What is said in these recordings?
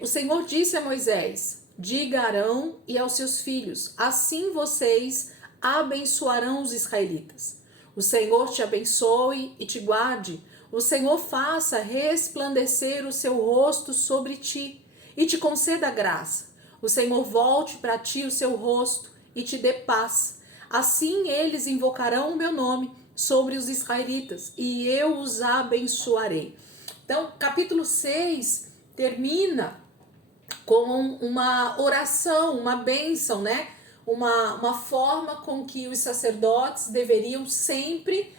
O Senhor disse a Moisés: diga a Arão e aos seus filhos, assim vocês abençoarão os israelitas. O Senhor te abençoe e te guarde. O Senhor faça resplandecer o seu rosto sobre ti e te conceda graça. O Senhor volte para ti o seu rosto e te dê paz. Assim eles invocarão o meu nome sobre os israelitas e eu os abençoarei. Então, capítulo 6 termina com uma oração, uma bênção, né? Uma forma com que os sacerdotes deveriam sempre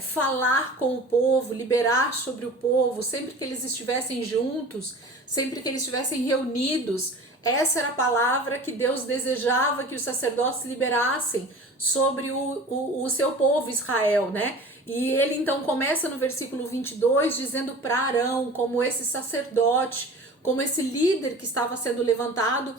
falar com o povo, liberar sobre o povo, sempre que eles estivessem juntos, sempre que eles estivessem reunidos. Essa era a palavra que Deus desejava que os sacerdotes liberassem sobre o seu povo Israel, né? E ele então começa no versículo 22 dizendo para Arão, como esse sacerdote, como esse líder que estava sendo levantado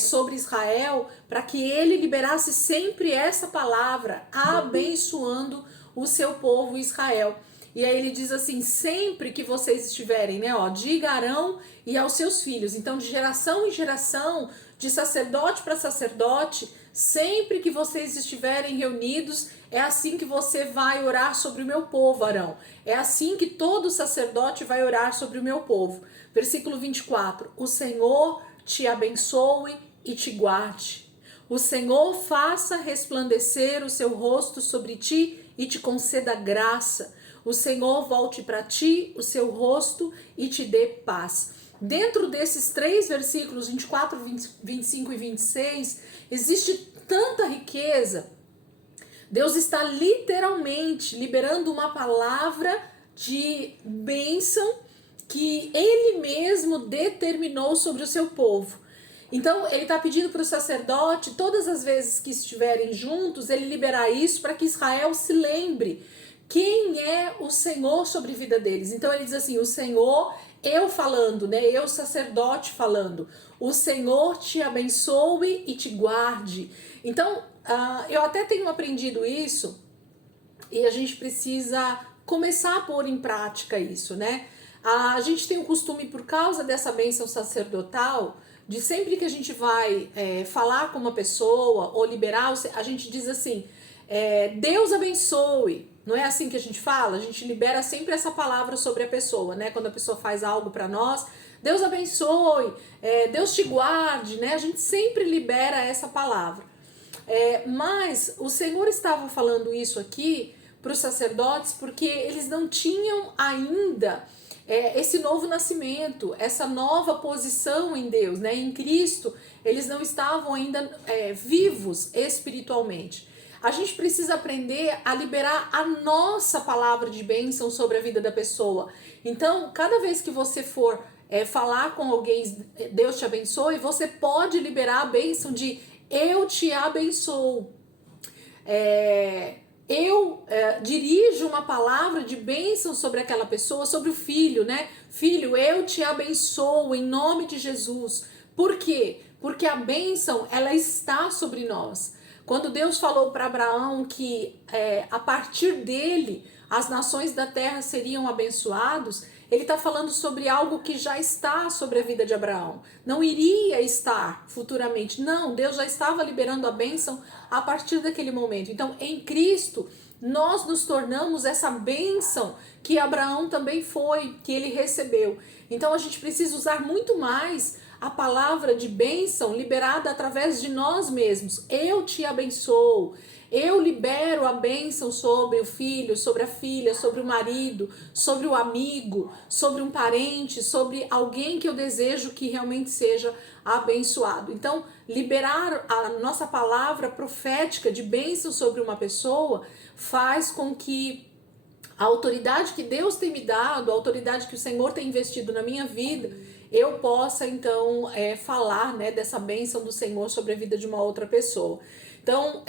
sobre Israel, para que ele liberasse sempre essa palavra, abençoando o seu povo Israel. E aí ele diz assim: sempre que vocês estiverem, né, ó, diga a Arão e aos seus filhos. Então, de geração em geração, de sacerdote para sacerdote, sempre que vocês estiverem reunidos, é assim que você vai orar sobre o meu povo, Arão. É assim que todo sacerdote vai orar sobre o meu povo. Versículo 24: o Senhor te abençoe e te guarde. O Senhor faça resplandecer o seu rosto sobre ti e te conceda graça. O Senhor volte para ti o seu rosto e te dê paz. Dentro desses três versículos, 24, 25 e 26, existe tanta riqueza. Deus está literalmente liberando uma palavra de bênção que ele mesmo determinou sobre o seu povo. Então ele está pedindo para o sacerdote, todas as vezes que estiverem juntos, ele liberar isso para que Israel se lembre quem é o Senhor sobre a vida deles. Então ele diz assim: o Senhor, eu falando, né? Eu sacerdote falando, o Senhor te abençoe e te guarde. Então eu até tenho aprendido isso e a gente precisa começar a pôr em prática isso, né? A gente tem o costume, por causa dessa bênção sacerdotal, de sempre que a gente vai falar com uma pessoa ou liberar, a gente diz assim: Deus abençoe. Não é assim que a gente fala? A gente libera sempre essa palavra sobre a pessoa, né? Quando a pessoa faz algo para nós, Deus abençoe, Deus te guarde, né? A gente sempre libera essa palavra. Mas o Senhor estava falando isso aqui para os sacerdotes porque eles não tinham ainda esse novo nascimento, essa nova posição em Deus, né? Em Cristo, eles não estavam ainda vivos espiritualmente. A gente precisa aprender a liberar a nossa palavra de bênção sobre a vida da pessoa. Então, cada vez que você for falar com alguém, Deus te abençoe, você pode liberar a bênção de eu te abençoo. Eu dirijo uma palavra de bênção sobre aquela pessoa, sobre o filho, né? Filho, eu te abençoo em nome de Jesus. Por quê? Porque a bênção, ela está sobre nós. Quando Deus falou para Abraão que a partir dele as nações da terra seriam abençoados, ele está falando sobre algo que já está sobre a vida de Abraão. Não iria estar futuramente. Não, Deus já estava liberando a bênção a partir daquele momento. Então, em Cristo, nós nos tornamos essa bênção que Abraão também foi, que ele recebeu. Então, a gente precisa usar muito mais a palavra de bênção liberada através de nós mesmos. Eu te abençoo. Eu libero a bênção sobre o filho, sobre a filha, sobre o marido, sobre o amigo, sobre um parente, sobre alguém que eu desejo que realmente seja abençoado. Então, liberar a nossa palavra profética de bênção sobre uma pessoa faz com que a autoridade que Deus tem me dado, a autoridade que o Senhor tem investido na minha vida, eu possa então falar, né, dessa bênção do Senhor sobre a vida de uma outra pessoa. Então,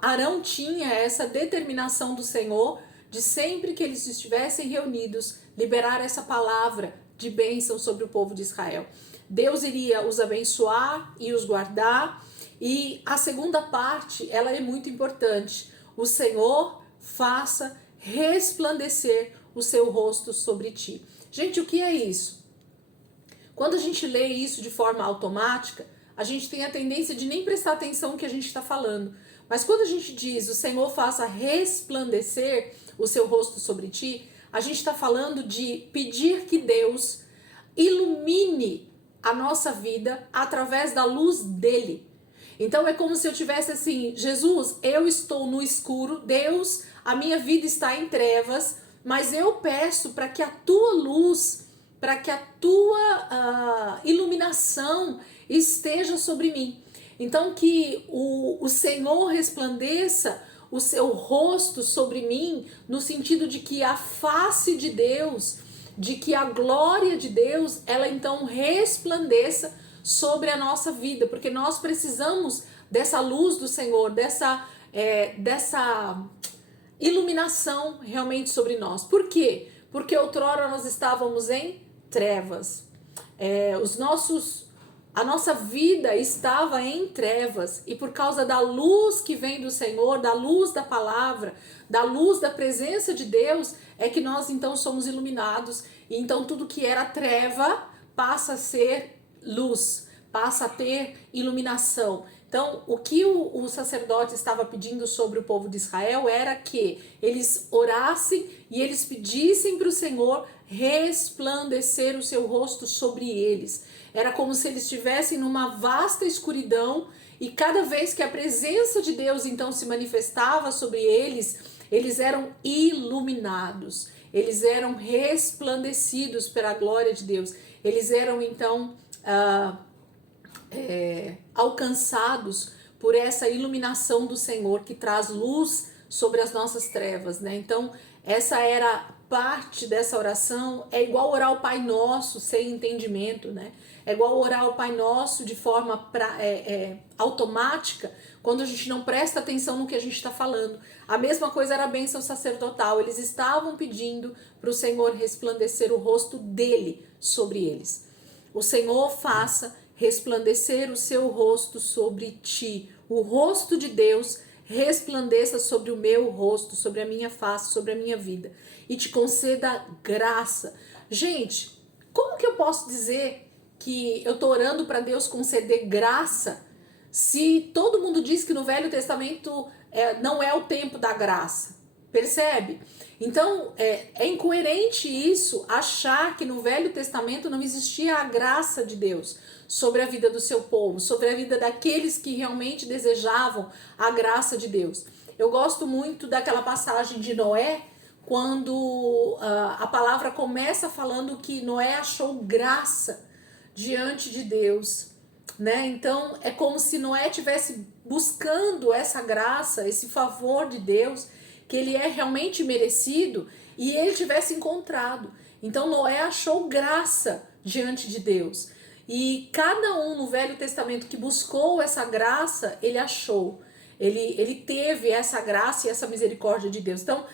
Arão tinha essa determinação do Senhor de sempre que eles estivessem reunidos, liberar essa palavra de bênção sobre o povo de Israel. Deus iria os abençoar e os guardar. E a segunda parte, ela é muito importante. O Senhor faça resplandecer o seu rosto sobre ti. Gente, o que é isso? Quando a gente lê isso de forma automática, a gente tem a tendência de nem prestar atenção no que a gente está falando. Mas quando a gente diz, o Senhor faça resplandecer o seu rosto sobre ti, a gente está falando de pedir que Deus ilumine a nossa vida através da luz dele. Então é como se eu tivesse assim, Jesus, eu estou no escuro, Deus, a minha vida está em trevas, mas eu peço para que a tua luz, para que a tua iluminação esteja sobre mim. Então que o Senhor resplandeça o seu rosto sobre mim, no sentido de que a face de Deus, de que a glória de Deus, ela então resplandeça sobre a nossa vida, porque nós precisamos dessa luz do Senhor, dessa iluminação realmente sobre nós. Por quê? Porque outrora nós estávamos em trevas. A nossa vida estava em trevas, e por causa da luz que vem do Senhor, da luz da palavra, da luz da presença de Deus, é que nós então somos iluminados, e então tudo que era treva passa a ser luz, passa a ter iluminação. Então, o que o sacerdote estava pedindo sobre o povo de Israel era que eles orassem e eles pedissem para o Senhor resplandecer o seu rosto sobre eles. Era como se eles estivessem numa vasta escuridão, e cada vez que a presença de Deus então se manifestava sobre eles, eles eram iluminados, eles eram resplandecidos pela glória de Deus, eles eram então alcançados por essa iluminação do Senhor que traz luz sobre as nossas trevas, né? Então essa era parte dessa oração. É igual orar o Pai Nosso sem entendimento, né? É igual orar o Pai Nosso de forma automática, quando a gente não presta atenção no que a gente está falando. A mesma coisa era a bênção sacerdotal. Eles estavam pedindo para o Senhor resplandecer o rosto dele sobre eles. O Senhor faça resplandecer o seu rosto sobre ti. O rosto de Deus resplandeça sobre o meu rosto, sobre a minha face, sobre a minha vida, e te conceda graça. Gente, como que eu posso dizer que eu tô orando para Deus conceder graça se todo mundo diz que no Velho Testamento não é o tempo da graça? Percebe? Então é incoerente isso, achar que no Velho Testamento não existia a graça de Deus sobre a vida do seu povo, sobre a vida daqueles que realmente desejavam a graça de Deus. Eu gosto muito daquela passagem de Noé, quando a palavra começa falando que Noé achou graça diante de Deus, né? Então é como se Noé estivesse buscando essa graça, esse favor de Deus, que ele é realmente merecido, e ele tivesse encontrado. Então Noé achou graça diante de Deus. E cada um no Velho Testamento que buscou essa graça, ele achou. Ele teve essa graça e essa misericórdia de Deus. Então,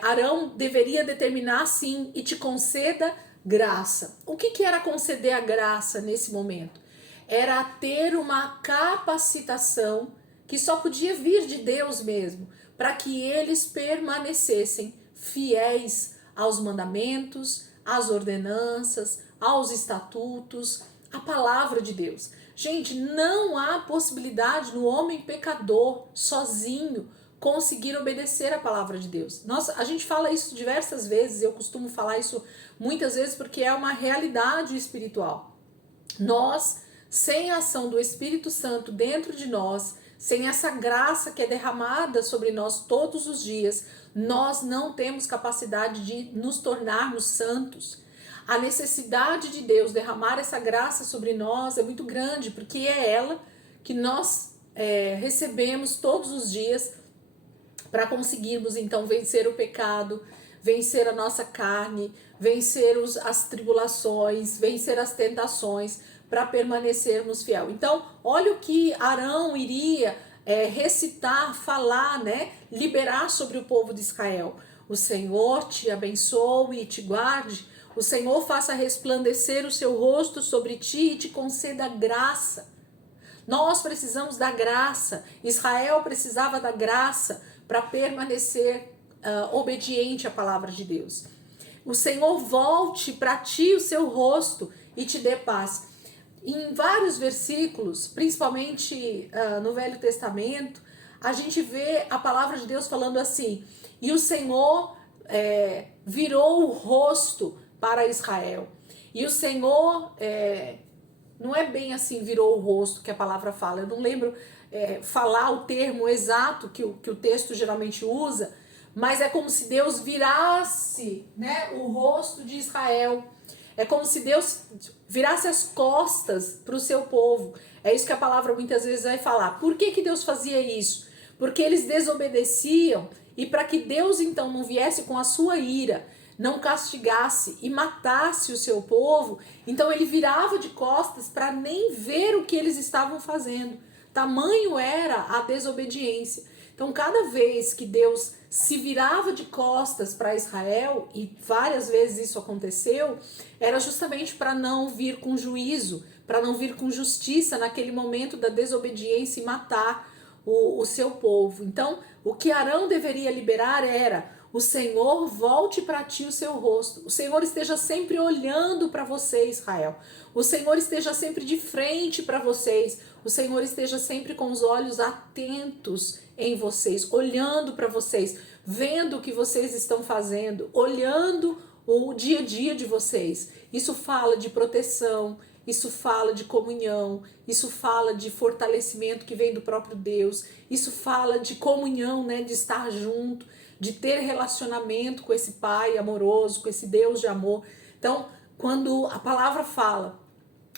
Arão deveria determinar sim, e te conceda graça. O que era conceder a graça nesse momento? Era ter uma capacitação que só podia vir de Deus mesmo, para que eles permanecessem fiéis aos mandamentos, às ordenanças, aos estatutos, à palavra de Deus. Gente, não há possibilidade no homem pecador, sozinho, conseguir obedecer a palavra de Deus. A gente fala isso diversas vezes, eu costumo falar isso muitas vezes porque é uma realidade espiritual. Nós, sem a ação do Espírito Santo dentro de nós, sem essa graça que é derramada sobre nós todos os dias, nós não temos capacidade de nos tornarmos santos. A necessidade de Deus derramar essa graça sobre nós é muito grande, porque é ela que nós recebemos todos os dias para conseguirmos então vencer o pecado, vencer a nossa carne, vencer as tribulações, vencer as tentações, para permanecermos fiel. Então, olha o que Arão iria recitar, falar, né? Liberar sobre o povo de Israel. O Senhor te abençoe e te guarde. O Senhor faça resplandecer o seu rosto sobre ti e te conceda graça. Nós precisamos da graça. Israel precisava da graça para permanecer obediente à palavra de Deus. O Senhor volte para ti o seu rosto e te dê paz. Em vários versículos, principalmente no Velho Testamento, a gente vê a palavra de Deus falando assim: e o Senhor virou o rosto para Israel. E o Senhor, não é bem assim, virou o rosto que a palavra fala. Eu não lembro falar o termo exato que o texto geralmente usa, mas é como se Deus virasse, né, o rosto de Israel. É como se Deus virasse as costas para o seu povo. É isso que a palavra muitas vezes vai falar. Por que Deus fazia isso? Porque eles desobedeciam, e para que Deus então não viesse com a sua ira, não castigasse e matasse o seu povo, então ele virava de costas para nem ver o que eles estavam fazendo. Tamanho era a desobediência. Então, cada vez que Deus se virava de costas para Israel, e várias vezes isso aconteceu, era justamente para não vir com juízo, para não vir com justiça naquele momento da desobediência e matar o seu povo. Então, o que Arão deveria liberar era: o Senhor volte para ti o seu rosto. O Senhor esteja sempre olhando para você, Israel. O Senhor esteja sempre de frente para vocês. O Senhor esteja sempre com os olhos atentos em vocês, olhando para vocês, vendo o que vocês estão fazendo, olhando o dia a dia de vocês. Isso fala de proteção, isso fala de comunhão, isso fala de fortalecimento que vem do próprio Deus, isso fala de comunhão, né, de estar junto, de ter relacionamento com esse Pai amoroso, com esse Deus de amor. Então, quando a palavra fala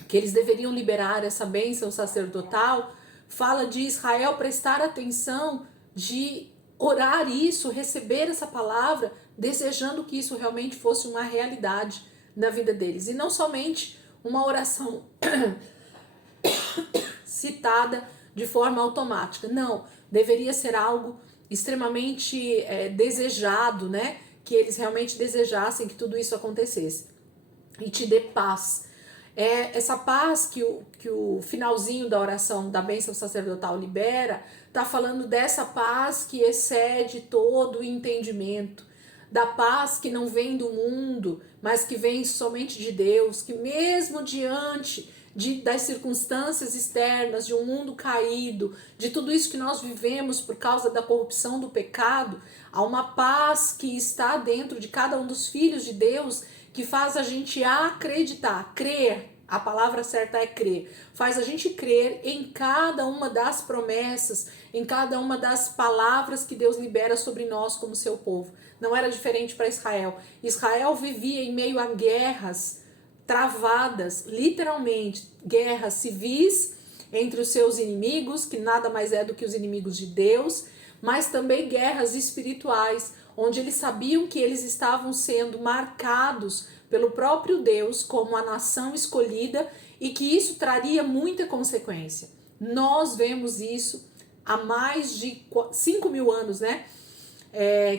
que eles deveriam liberar essa bênção sacerdotal, fala de Israel prestar atenção, de orar isso, receber essa palavra, desejando que isso realmente fosse uma realidade na vida deles. E não somente uma oração citada de forma automática. Não, deveria ser algo extremamente desejado, né? Que eles realmente desejassem que tudo isso acontecesse. E te dê paz. Essa paz que o finalzinho da oração da bênção sacerdotal libera, tá falando dessa paz que excede todo o entendimento, da paz que não vem do mundo, mas que vem somente de Deus, que mesmo diante das circunstâncias externas, de um mundo caído, de tudo isso que nós vivemos por causa da corrupção do pecado, há uma paz que está dentro de cada um dos filhos de Deus, que faz a gente acreditar, crer. A palavra certa é crer. Faz a gente crer em cada uma das promessas, em cada uma das palavras que Deus libera sobre nós como seu povo. Não era diferente para Israel. Israel vivia em meio a guerras travadas, literalmente, guerras civis entre os seus inimigos, que nada mais é do que os inimigos de Deus, mas também guerras espirituais, onde eles sabiam que eles estavam sendo marcados pelo próprio Deus como a nação escolhida e que isso traria muita consequência. Nós vemos isso há mais de 5.000 anos, né?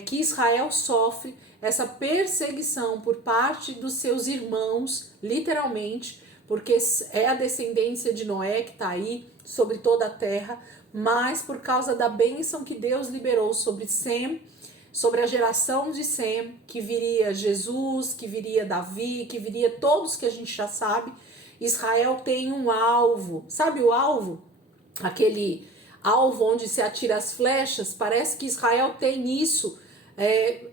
Que Israel sofre essa perseguição por parte dos seus irmãos, literalmente, porque é a descendência de Noé que está aí sobre toda a terra, mas por causa da bênção que Deus liberou sobre Sem, sobre a geração de Sem, que viria Jesus, que viria Davi, que viria todos que a gente já sabe. Israel tem um alvo, sabe o alvo? Aquele alvo onde se atira as flechas. Parece que Israel tem isso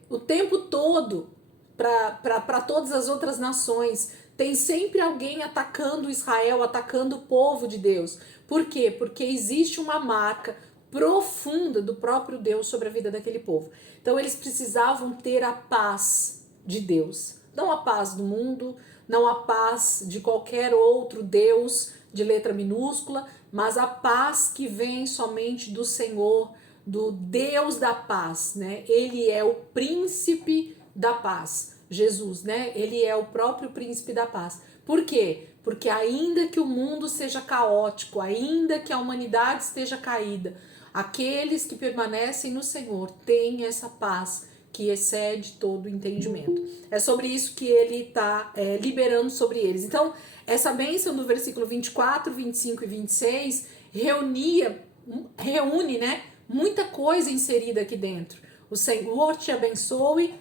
o tempo todo para todas as outras nações. Tem sempre alguém atacando Israel, atacando o povo de Deus. Por quê? Porque existe uma marca profunda do próprio Deus sobre a vida daquele povo. Então eles precisavam ter a paz de Deus. Não a paz do mundo, não a paz de qualquer outro Deus de letra minúscula, mas a paz que vem somente do Senhor, do Deus da paz, né? Ele é o príncipe da paz, Jesus, né? Ele é o próprio príncipe da paz. Por quê? Porque ainda que o mundo seja caótico, ainda que a humanidade esteja caída, aqueles que permanecem no Senhor têm essa paz que excede todo o entendimento. É sobre isso que ele está liberando sobre eles. Então, essa bênção do versículo 24, 25 e 26 reúne, né, muita coisa inserida aqui dentro. O Senhor te abençoe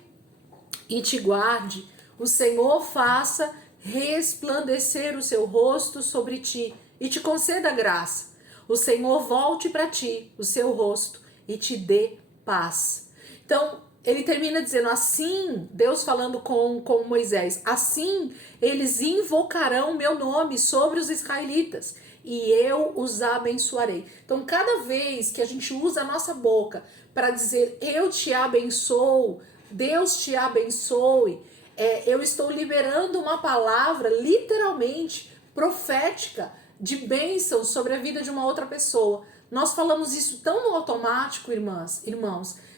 e te guarde. O Senhor faça resplandecer o seu rosto sobre ti e te conceda graça. O Senhor volte para ti o seu rosto e te dê paz. Então, ele termina dizendo assim, Deus falando com Moisés, assim eles invocarão meu nome sobre os israelitas e eu os abençoarei. Então, cada vez que a gente usa a nossa boca para dizer eu te abençoo, Deus te abençoe, eu estou liberando uma palavra literalmente profética de bênção sobre a vida de uma outra pessoa. Nós falamos isso tão no automático, irmãos,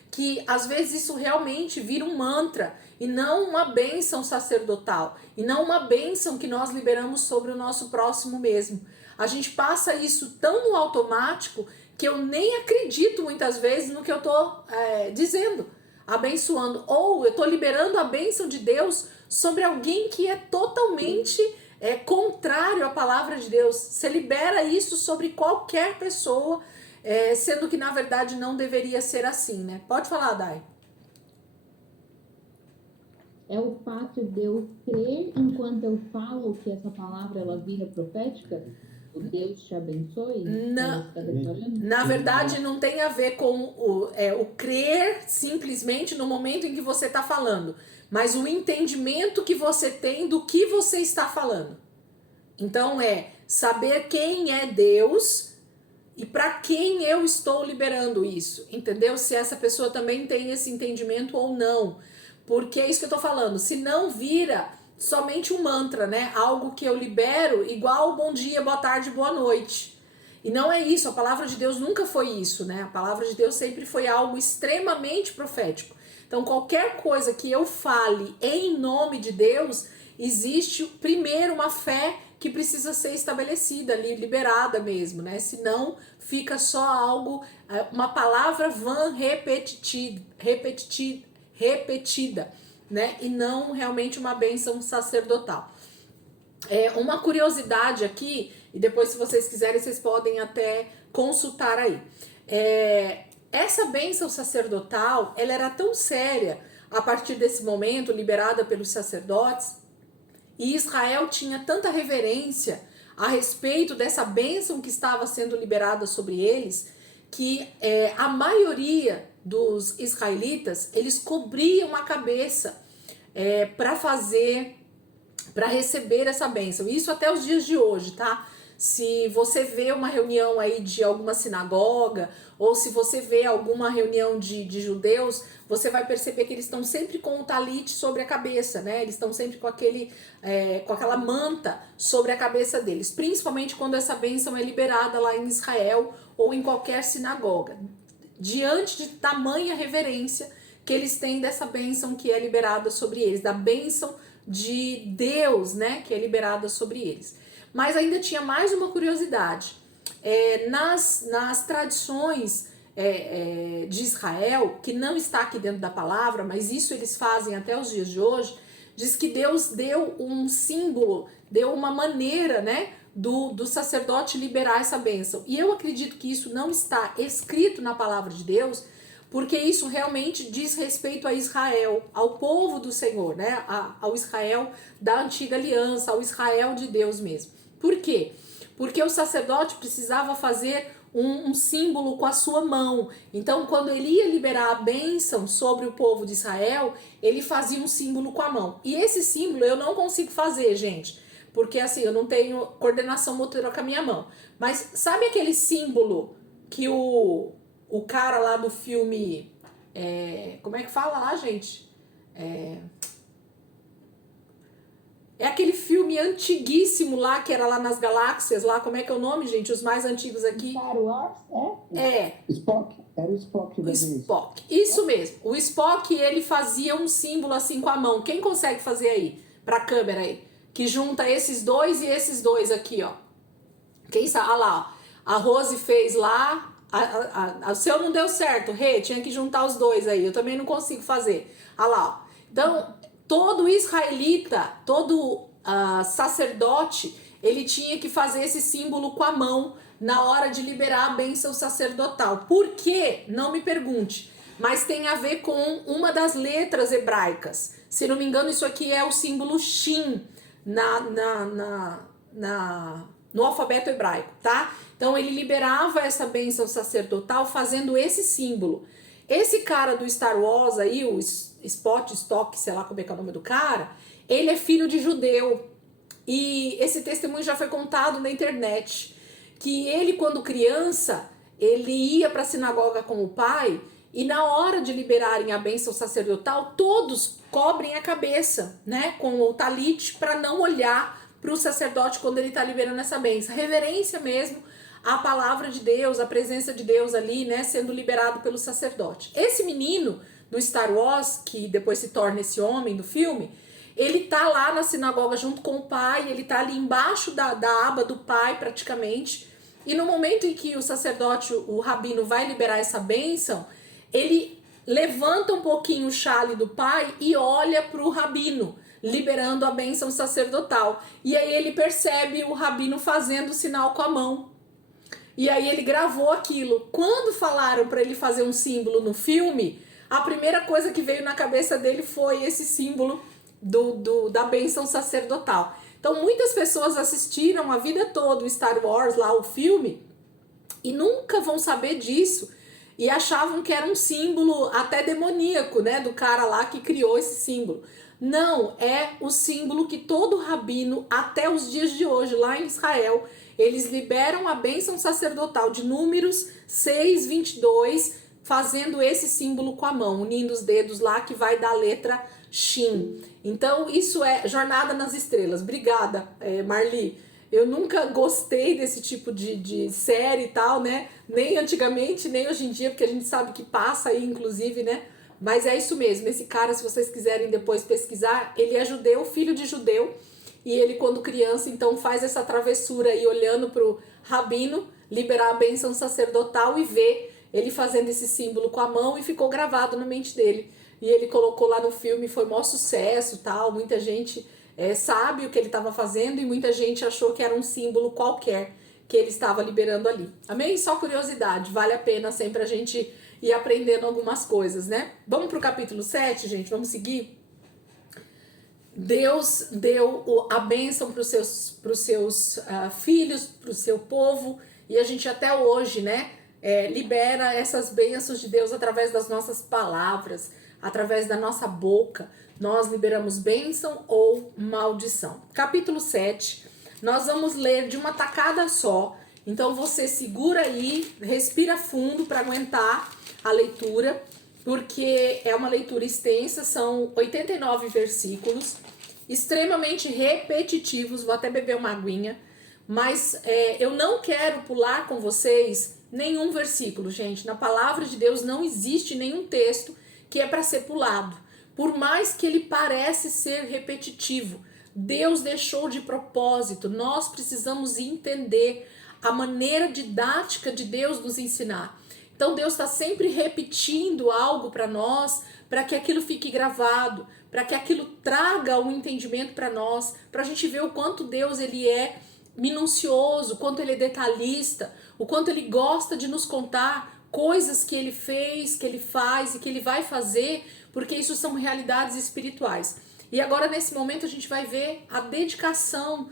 que às vezes isso realmente vira um mantra e não uma bênção sacerdotal, e não uma bênção que nós liberamos sobre o nosso próximo mesmo. A gente passa isso tão no automático que eu nem acredito muitas vezes no que eu estou dizendo, abençoando, ou eu estou liberando a bênção de Deus sobre alguém que é totalmente contrário à palavra de Deus. Você libera isso sobre qualquer pessoa, sendo que na verdade não deveria ser assim, né? Pode falar, Dai. É o fato de eu crer enquanto eu falo que essa palavra ela vira profética? O Deus te abençoe? Na verdade, não tem a ver com o crer simplesmente no momento em que você está falando, mas o entendimento que você tem do que você está falando. Então saber quem é Deus e para quem eu estou liberando isso, entendeu? Se essa pessoa também tem esse entendimento ou não. Porque é isso que eu tô falando, se não vira somente um mantra, né? Algo que eu libero igual bom dia, boa tarde, boa noite. E não é isso, a palavra de Deus nunca foi isso, né? A palavra de Deus sempre foi algo extremamente profético. Então qualquer coisa que eu fale em nome de Deus, existe primeiro uma fé que precisa ser estabelecida ali, liberada mesmo, né? Senão fica só algo, uma palavra vã repetida, né? E não realmente uma bênção sacerdotal. Uma curiosidade aqui, e depois se vocês quiserem, vocês podem até consultar aí. Essa bênção sacerdotal, ela era tão séria a partir desse momento, liberada pelos sacerdotes, e Israel tinha tanta reverência a respeito dessa bênção que estava sendo liberada sobre eles, que a maioria dos israelitas, eles cobriam a cabeça para receber essa bênção. Isso até os dias de hoje, tá? Se você vê uma reunião aí de alguma sinagoga, ou se você vê alguma reunião de judeus, você vai perceber que eles estão sempre com o talit sobre a cabeça, né? Eles estão sempre com aquela manta sobre a cabeça deles, principalmente quando essa bênção é liberada lá em Israel ou em qualquer sinagoga, diante de tamanha reverência que eles têm dessa bênção que é liberada sobre eles, da bênção de Deus, né, que é liberada sobre eles. Mas ainda tinha mais uma curiosidade. Nas tradições de Israel, que não está aqui dentro da palavra, mas isso eles fazem até os dias de hoje, diz que Deus deu um símbolo, deu uma maneira, né, do sacerdote liberar essa bênção. E eu acredito que isso não está escrito na palavra de Deus, porque isso realmente diz respeito a Israel, ao povo do Senhor, né? Ao Israel da antiga aliança, ao Israel de Deus mesmo. Por quê? Porque o sacerdote precisava fazer um símbolo com a sua mão. Então, quando ele ia liberar a bênção sobre o povo de Israel, ele fazia um símbolo com a mão. E esse símbolo eu não consigo fazer, gente, porque assim, eu não tenho coordenação motora com a minha mão. Mas sabe aquele símbolo que o cara lá do filme, como é que fala lá, gente? É aquele filme antiguíssimo lá, que era lá nas galáxias, lá, como é que é o nome, gente? Os mais antigos aqui. Star Wars, Spock, era o Spock. O Spock, isso mesmo. O Spock, ele fazia um símbolo assim com a mão. Quem consegue fazer aí? Pra câmera aí. Que junta esses dois e esses dois aqui, ó. Quem sabe? Olha lá, ó. A Rose fez lá. O seu não deu certo, Rê, tinha que juntar os dois aí, eu também não consigo fazer. Olha lá, ó. Então, todo israelita, todo sacerdote, ele tinha que fazer esse símbolo com a mão na hora de liberar a bênção sacerdotal. Por quê? Não me pergunte, mas tem a ver com uma das letras hebraicas. Se não me engano, isso aqui é o símbolo Shin, no alfabeto hebraico, tá? Então ele liberava essa bênção sacerdotal fazendo esse símbolo. Esse cara do Star Wars aí, o Spock, sei lá como é que é o nome do cara, ele é filho de judeu. E esse testemunho já foi contado na internet, que ele, quando criança, ele ia para a sinagoga com o pai e na hora de liberarem a bênção sacerdotal, todos cobrem a cabeça, né, com o talite para não olhar para o sacerdote quando ele está liberando essa bênção. Reverência mesmo à palavra de Deus, à presença de Deus ali, né, sendo liberado pelo sacerdote. Esse menino do Star Wars, que depois se torna esse homem do filme, ele tá lá na sinagoga junto com o pai, ele tá ali embaixo da aba do pai praticamente, e no momento em que o sacerdote, o rabino, vai liberar essa bênção, ele levanta um pouquinho o chale do pai e olha pro rabino, liberando a bênção sacerdotal. E aí ele percebe o rabino fazendo o sinal com a mão. E aí ele gravou aquilo. Quando falaram para ele fazer um símbolo no filme, a primeira coisa que veio na cabeça dele foi esse símbolo da bênção sacerdotal. Então muitas pessoas assistiram a vida toda o Star Wars, lá o filme, e nunca vão saber disso, e achavam que era um símbolo até demoníaco, né, do cara lá que criou esse símbolo. Não, é o símbolo que todo rabino, até os dias de hoje, lá em Israel, eles liberam a bênção sacerdotal de Números 6:22, fazendo esse símbolo com a mão, unindo os dedos lá, que vai dar a letra Shin. Então isso é Jornada nas Estrelas. Obrigada, Marli. Eu nunca gostei desse tipo de série e tal, né? Nem antigamente, nem hoje em dia, porque a gente sabe que passa aí, inclusive, né? Mas é isso mesmo. Esse cara, se vocês quiserem depois pesquisar, ele é judeu, filho de judeu. E ele, quando criança, então faz essa travessura aí, olhando pro rabino, liberar a bênção sacerdotal e ver ele fazendo esse símbolo com a mão, e ficou gravado na mente dele. E ele colocou lá no filme, foi maior sucesso, tal. Muita gente sabe o que ele estava fazendo e muita gente achou que era um símbolo qualquer que ele estava liberando ali. Amém? Só curiosidade, vale a pena sempre a gente ir aprendendo algumas coisas, né? Vamos pro capítulo 7, gente, vamos seguir? Deus deu a bênção para os seus filhos, para o seu povo, e a gente até hoje, né, libera essas bênçãos de Deus através das nossas palavras, através da nossa boca. Nós liberamos bênção ou maldição. Capítulo 7, nós vamos ler de uma tacada só, então você segura aí, respira fundo para aguentar a leitura, porque é uma leitura extensa, são 89 versículos, extremamente repetitivos. Vou até beber uma aguinha, mas eu não quero pular com vocês nenhum versículo, gente. Na palavra de Deus não existe nenhum texto que é para ser pulado, por mais que ele parece ser repetitivo. Deus deixou de propósito. Nós precisamos entender a maneira didática de Deus nos ensinar. Então Deus está sempre repetindo algo para nós, para que aquilo fique gravado, para que aquilo traga um entendimento para nós, para a gente ver o quanto Deus ele é minucioso, o quanto ele é detalhista, o quanto ele gosta de nos contar coisas que ele fez, que ele faz e que ele vai fazer, porque isso são realidades espirituais. E agora nesse momento a gente vai ver a dedicação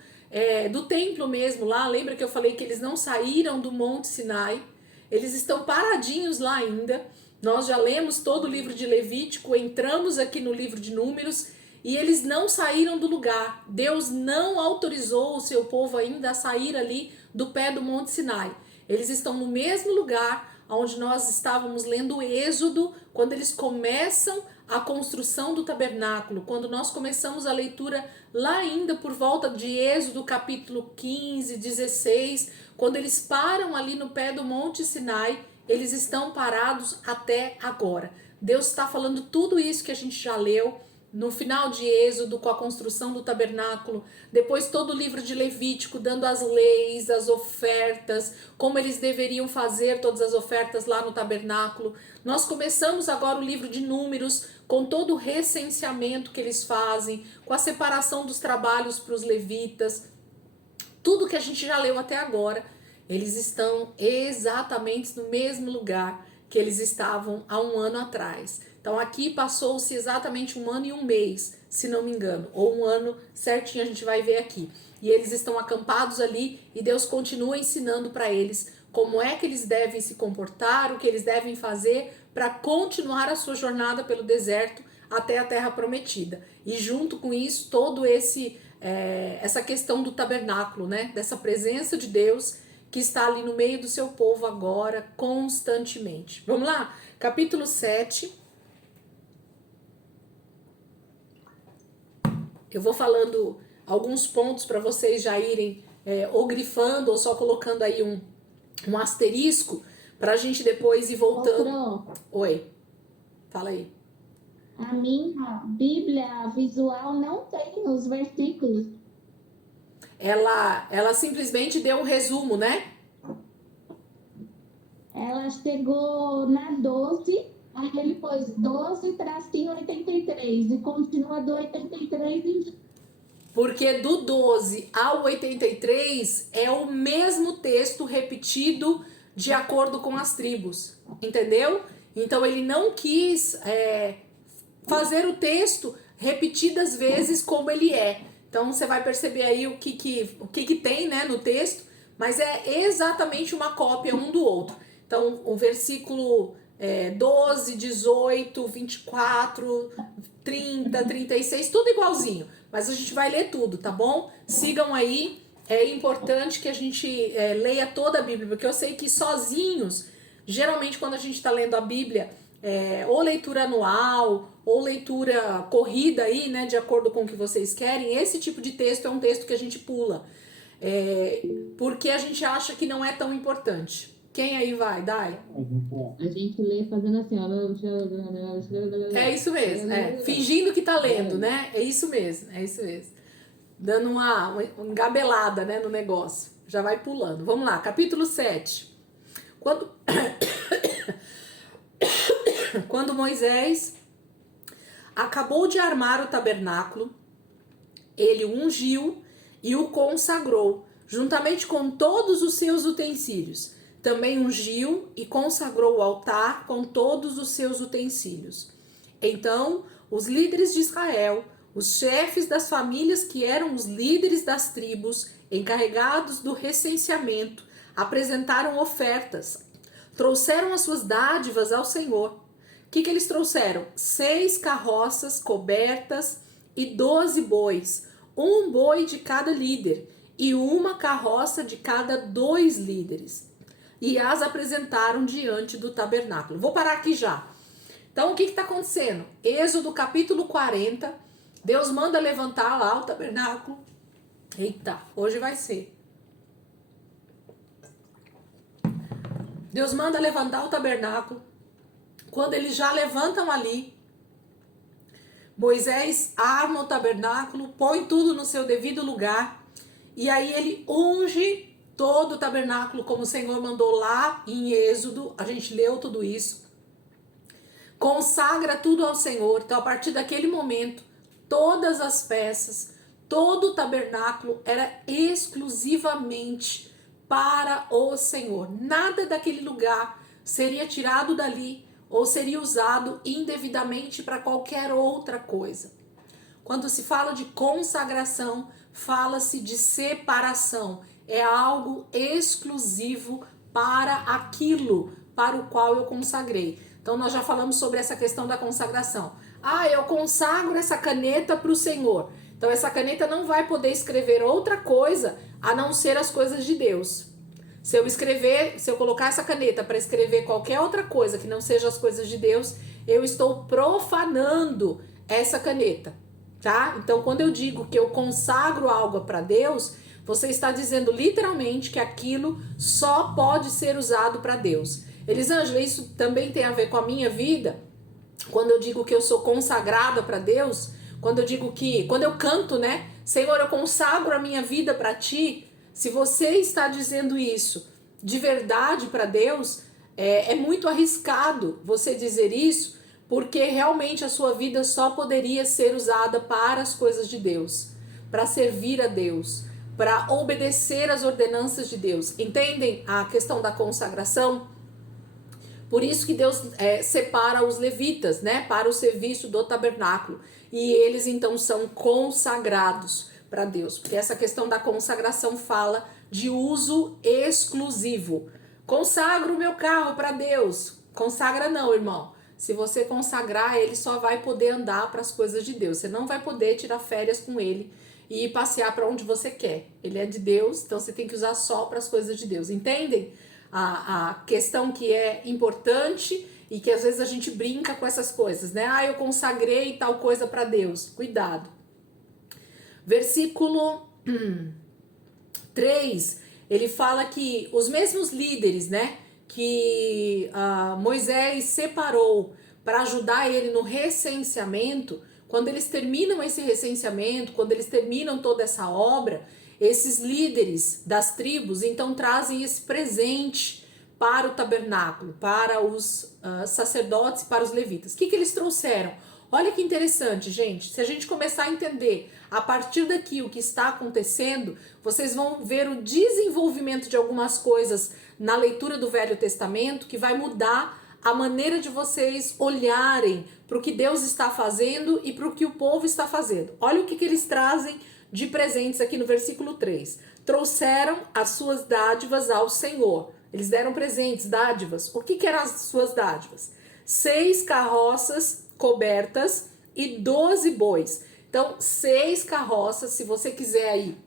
do templo mesmo lá. Lembra que eu falei que eles não saíram do Monte Sinai? Eles estão paradinhos lá ainda. Nós já lemos todo o livro de Levítico, entramos aqui no livro de Números e eles não saíram do lugar. Deus não autorizou o seu povo ainda a sair ali do pé do Monte Sinai. Eles estão no mesmo lugar onde nós estávamos lendo o Êxodo, quando eles começam a construção do tabernáculo, quando nós começamos a leitura lá ainda por volta de Êxodo capítulo 15, 16, quando eles param ali no pé do Monte Sinai, eles estão parados até agora. Deus está falando tudo isso que a gente já leu no final de Êxodo, com a construção do tabernáculo, depois todo o livro de Levítico, dando as leis, as ofertas, como eles deveriam fazer todas as ofertas lá no tabernáculo. Nós começamos agora o livro de Números, com todo o recenseamento que eles fazem, com a separação dos trabalhos para os levitas, tudo que a gente já leu até agora. Eles estão exatamente no mesmo lugar que eles estavam há um ano atrás. Então aqui passou-se exatamente 1 ano e 1 mês se não me engano, ou um ano certinho, a gente vai ver aqui. E eles estão acampados ali e Deus continua ensinando para eles como é que eles devem se comportar, o que eles devem fazer para continuar a sua jornada pelo deserto até a terra prometida. E junto com isso, todo essa questão do tabernáculo, né? Dessa presença de Deus que está ali no meio do seu povo agora, constantemente. Vamos lá? Capítulo 7. Eu vou falando alguns pontos para vocês já irem ou grifando ou só colocando aí um asterisco para a gente depois ir voltando. Oi, fala aí. A minha Bíblia visual não tem os versículos. Ela simplesmente deu um resumo, né? Ela chegou na 12, aí ele pôs 12-83 e continua do 83 em... Porque do 12 ao 83 é o mesmo texto repetido de acordo com as tribos, entendeu? Então ele não quis fazer o texto repetidas vezes como ele é. Então você vai perceber aí o que tem, né, no texto, mas é exatamente uma cópia um do outro. Então o versículo 12, 18, 24, 30, 36, tudo igualzinho. Mas a gente vai ler tudo, tá bom? Sigam aí. É importante que a gente leia toda a Bíblia, porque eu sei que sozinhos, geralmente quando a gente está lendo a Bíblia, ou leitura anual, ou leitura corrida aí, né, de acordo com o que vocês querem, esse tipo de texto é um texto que a gente pula, porque a gente acha que não é tão importante. Quem aí vai, Dai? A gente lê fazendo assim, ó. É isso mesmo, fingindo que tá lendo, né? É isso mesmo. Dando uma engabelada, né, no negócio. Já vai pulando. Vamos lá, capítulo 7. Quando Moisés acabou de armar o tabernáculo, ele o ungiu e o consagrou, juntamente com todos os seus utensílios. Também ungiu e consagrou o altar com todos os seus utensílios. Então, os líderes de Israel, os chefes das famílias que eram os líderes das tribos, encarregados do recenseamento, apresentaram ofertas, trouxeram as suas dádivas ao Senhor. O que eles trouxeram? 6 carroças cobertas e 12 bois, um boi de cada líder e uma carroça de cada 2 líderes. E as apresentaram diante do tabernáculo. Vou parar aqui já. Então, o que está acontecendo? Êxodo capítulo 40, Deus manda levantar lá o tabernáculo. Eita, hoje vai ser. Deus manda levantar o tabernáculo. Quando eles já levantam ali, Moisés arma o tabernáculo, põe tudo no seu devido lugar. E aí ele unge todo o tabernáculo, como o Senhor mandou lá em Êxodo, a gente leu tudo isso. Consagra tudo ao Senhor. Então, a partir daquele momento, todas as peças, todo o tabernáculo era exclusivamente para o Senhor. Nada daquele lugar seria tirado dali ou seria usado indevidamente para qualquer outra coisa. Quando se fala de consagração, fala-se de separação. É algo exclusivo para aquilo para o qual eu consagrei. Então nós já falamos sobre essa questão da consagração. Eu consagro essa caneta para o Senhor. Então essa caneta não vai poder escrever outra coisa a não ser as coisas de Deus. Se eu colocar essa caneta para escrever qualquer outra coisa que não seja as coisas de Deus, eu estou profanando essa caneta, tá? Então quando eu digo que eu consagro algo para Deus, você está dizendo literalmente que aquilo só pode ser usado para Deus. Elisângela, isso também tem a ver com a minha vida? Quando eu digo que eu sou consagrada para Deus, quando eu canto, né? Senhor, eu consagro a minha vida para ti. Se você está dizendo isso de verdade para Deus, é muito arriscado você dizer isso, porque realmente a sua vida só poderia ser usada para as coisas de Deus, para servir a Deus, para obedecer às ordenanças de Deus. Entendem a questão da consagração? Por isso que Deus separa os levitas, né, para o serviço do tabernáculo. E eles então são consagrados para Deus, porque essa questão da consagração fala de uso exclusivo. Consagro o meu carro para Deus. Consagra não, irmão. Se você consagrar, ele só vai poder andar para as coisas de Deus. Você não vai poder tirar férias com ele e passear para onde você quer. Ele é de Deus, então você tem que usar só para as coisas de Deus. Entendem? A questão que é importante e que às vezes a gente brinca com essas coisas, né? Ah, eu consagrei tal coisa para Deus. Cuidado. Versículo 3, ele fala que os mesmos líderes, né, que Moisés separou para ajudar ele no recenseamento, quando eles terminam esse recenseamento, quando eles terminam toda essa obra, esses líderes das tribos então trazem esse presente para o tabernáculo, para os sacerdotes e para os levitas. O que eles trouxeram? Olha que interessante, gente. Se a gente começar a entender a partir daqui o que está acontecendo, vocês vão ver o desenvolvimento de algumas coisas na leitura do Velho Testamento que vai mudar a maneira de vocês olharem para o que Deus está fazendo e para o que o povo está fazendo. Olha o que eles trazem de presentes aqui no versículo 3. Trouxeram as suas dádivas ao Senhor. Eles deram presentes, dádivas. O que eram as suas dádivas? 6 carroças cobertas e 12 bois. Então, 6 carroças, se você quiser aí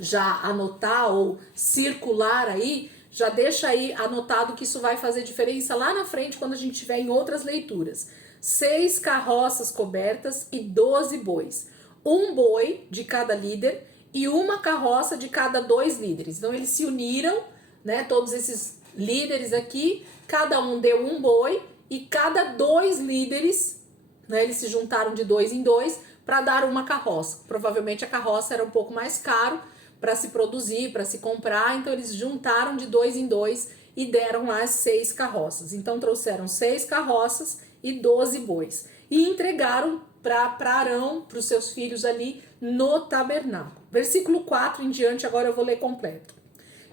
já anotar ou circular aí, já deixa aí anotado que isso vai fazer diferença lá na frente quando a gente tiver em outras leituras. 6 carroças cobertas e 12 bois. Um boi de cada líder e uma carroça de cada 2 líderes. Então, eles se uniram, né, todos esses líderes aqui, cada um deu um boi e cada 2 líderes, né, eles se juntaram de 2 em 2 para dar uma carroça. Provavelmente a carroça era um pouco mais caro para se produzir, para se comprar, então eles juntaram de 2 em 2 e deram lá as 6 carroças. Então trouxeram 6 carroças e 12 bois e entregaram para Arão, para os seus filhos ali no tabernáculo. Versículo 4 em diante, agora eu vou ler completo.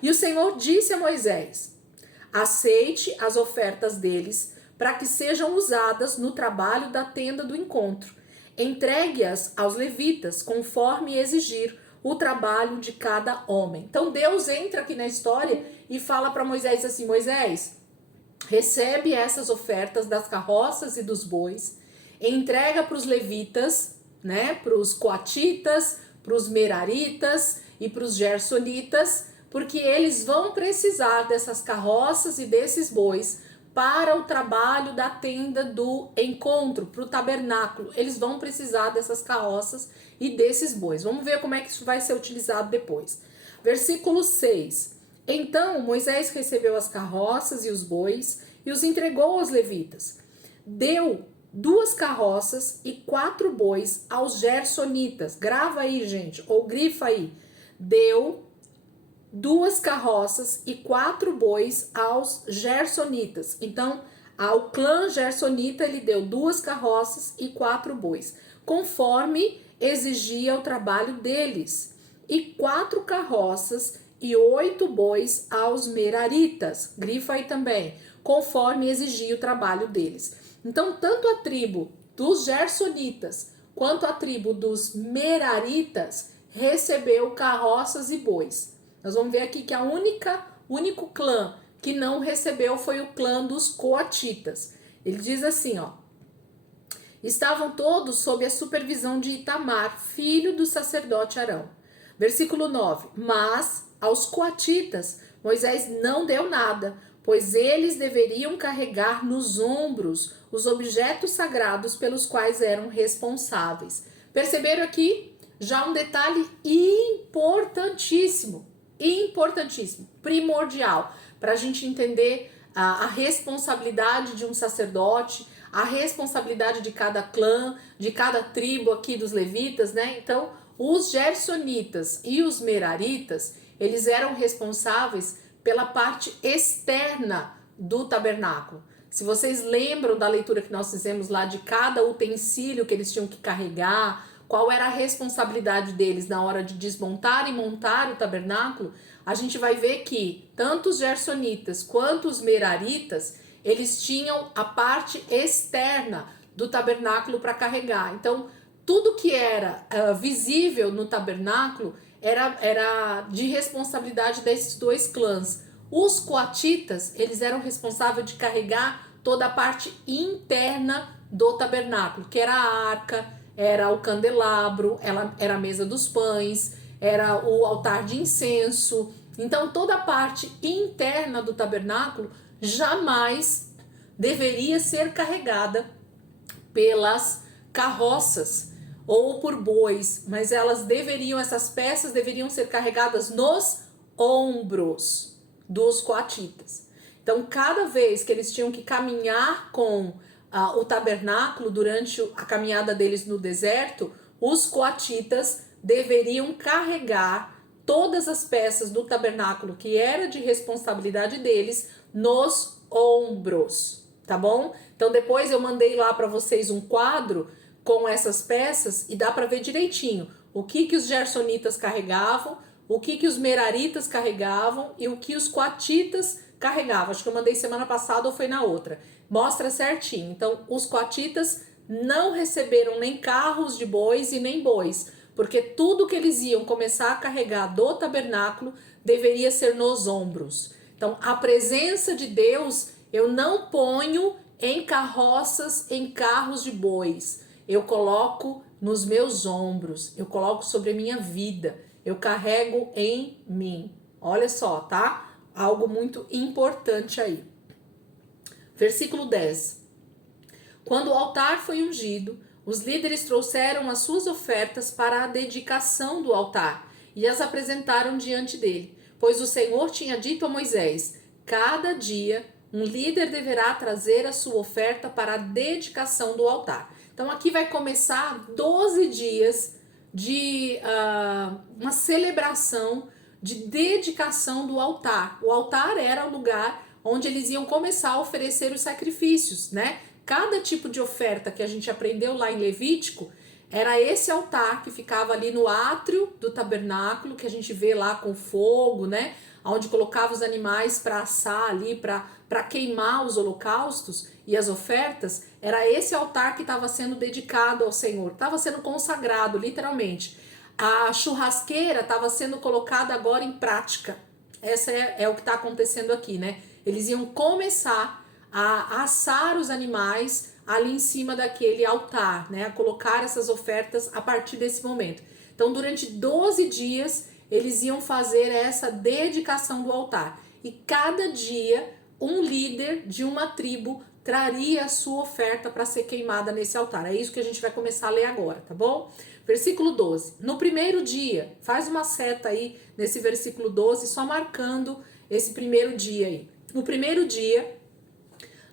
E o Senhor disse a Moisés: aceite as ofertas deles para que sejam usadas no trabalho da tenda do encontro. Entregue-as aos levitas, conforme exigir o trabalho de cada homem. Então Deus entra aqui na história e fala para Moisés assim: Moisés, recebe essas ofertas das carroças e dos bois, entrega para os levitas, né, para os coatitas, para os meraritas e para os gersonitas, porque eles vão precisar dessas carroças e desses bois para o trabalho da tenda do encontro, para o tabernáculo. Eles vão precisar dessas carroças e desses bois. Vamos ver como é que isso vai ser utilizado depois. Versículo 6. Então Moisés recebeu as carroças e os bois e os entregou aos levitas. Deu 2 carroças e 4 bois aos gersonitas. Grava aí, gente, ou grifa aí. Deu 2 carroças e 4 bois aos gersonitas. Então, ao clã gersonita ele deu 2 carroças e 4 bois, conforme exigia o trabalho deles, e 4 carroças e 8 bois aos meraritas. Grifa aí também, conforme exigia o trabalho deles. Então, tanto a tribo dos gersonitas quanto a tribo dos meraritas recebeu carroças e bois. Nós vamos ver aqui que o único clã que não recebeu foi o clã dos coatitas. Ele diz assim, ó: estavam todos sob a supervisão de Itamar, filho do sacerdote Arão. Versículo 9. Mas aos coatitas Moisés não deu nada, pois eles deveriam carregar nos ombros os objetos sagrados pelos quais eram responsáveis. Perceberam aqui já um detalhe importantíssimo, primordial, para a gente entender a responsabilidade de um sacerdote, a responsabilidade de cada clã, de cada tribo aqui dos levitas, né? Então, os gersonitas e os meraritas, eles eram responsáveis pela parte externa do tabernáculo. Se vocês lembram da leitura que nós fizemos lá de cada utensílio que eles tinham que carregar, qual era a responsabilidade deles na hora de desmontar e montar o tabernáculo, a gente vai ver que tanto os gersonitas quanto os meraritas, eles tinham a parte externa do tabernáculo para carregar. Então, tudo que era visível no tabernáculo era de responsabilidade desses dois clãs. Os coatitas, eles eram responsáveis de carregar toda a parte interna do tabernáculo, que era a arca, era o candelabro, era a mesa dos pães, era o altar de incenso. Então, toda a parte interna do tabernáculo jamais deveria ser carregada pelas carroças ou por bois, mas essas peças deveriam ser carregadas nos ombros dos coatitas. Então, cada vez que eles tinham que caminhar com o tabernáculo durante a caminhada deles no deserto, os coatitas deveriam carregar todas as peças do tabernáculo que era de responsabilidade deles nos ombros, tá bom? Então depois eu mandei lá para vocês um quadro com essas peças e dá para ver direitinho o que os gersonitas carregavam, o que os meraritas carregavam e o que os coatitas carregavam. Acho que eu mandei semana passada ou foi na outra. Mostra certinho. Então os coatitas não receberam nem carros de bois e nem bois, porque tudo que eles iam começar a carregar do tabernáculo deveria ser nos ombros. Então, a presença de Deus eu não ponho em carroças, em carros de bois. Eu coloco nos meus ombros, eu coloco sobre a minha vida, eu carrego em mim. Olha só, tá? Algo muito importante aí. Versículo 10. Quando o altar foi ungido, os líderes trouxeram as suas ofertas para a dedicação do altar e as apresentaram diante dele, pois o Senhor tinha dito a Moisés: cada dia um líder deverá trazer a sua oferta para a dedicação do altar. Então aqui vai começar 12 dias de uma celebração de dedicação do altar. O altar era o lugar onde eles iam começar a oferecer os sacrifícios, né? Cada tipo de oferta que a gente aprendeu lá em Levítico era esse altar que ficava ali no átrio do tabernáculo, que a gente vê lá com fogo, né? Onde colocava os animais para assar ali, para queimar os holocaustos e as ofertas. Era esse altar que estava sendo dedicado ao Senhor, estava sendo consagrado, literalmente. A churrasqueira estava sendo colocada agora em prática. Essa é o que está acontecendo aqui, né? Eles iam começar a assar os animais ali em cima daquele altar, né? A colocar essas ofertas a partir desse momento. Então, durante 12 dias, eles iam fazer essa dedicação do altar. E cada dia, um líder de uma tribo traria a sua oferta para ser queimada nesse altar. É isso que a gente vai começar a ler agora, tá bom? Versículo 12. No primeiro dia, faz uma seta aí nesse versículo 12, só marcando esse primeiro dia aí. No primeiro dia,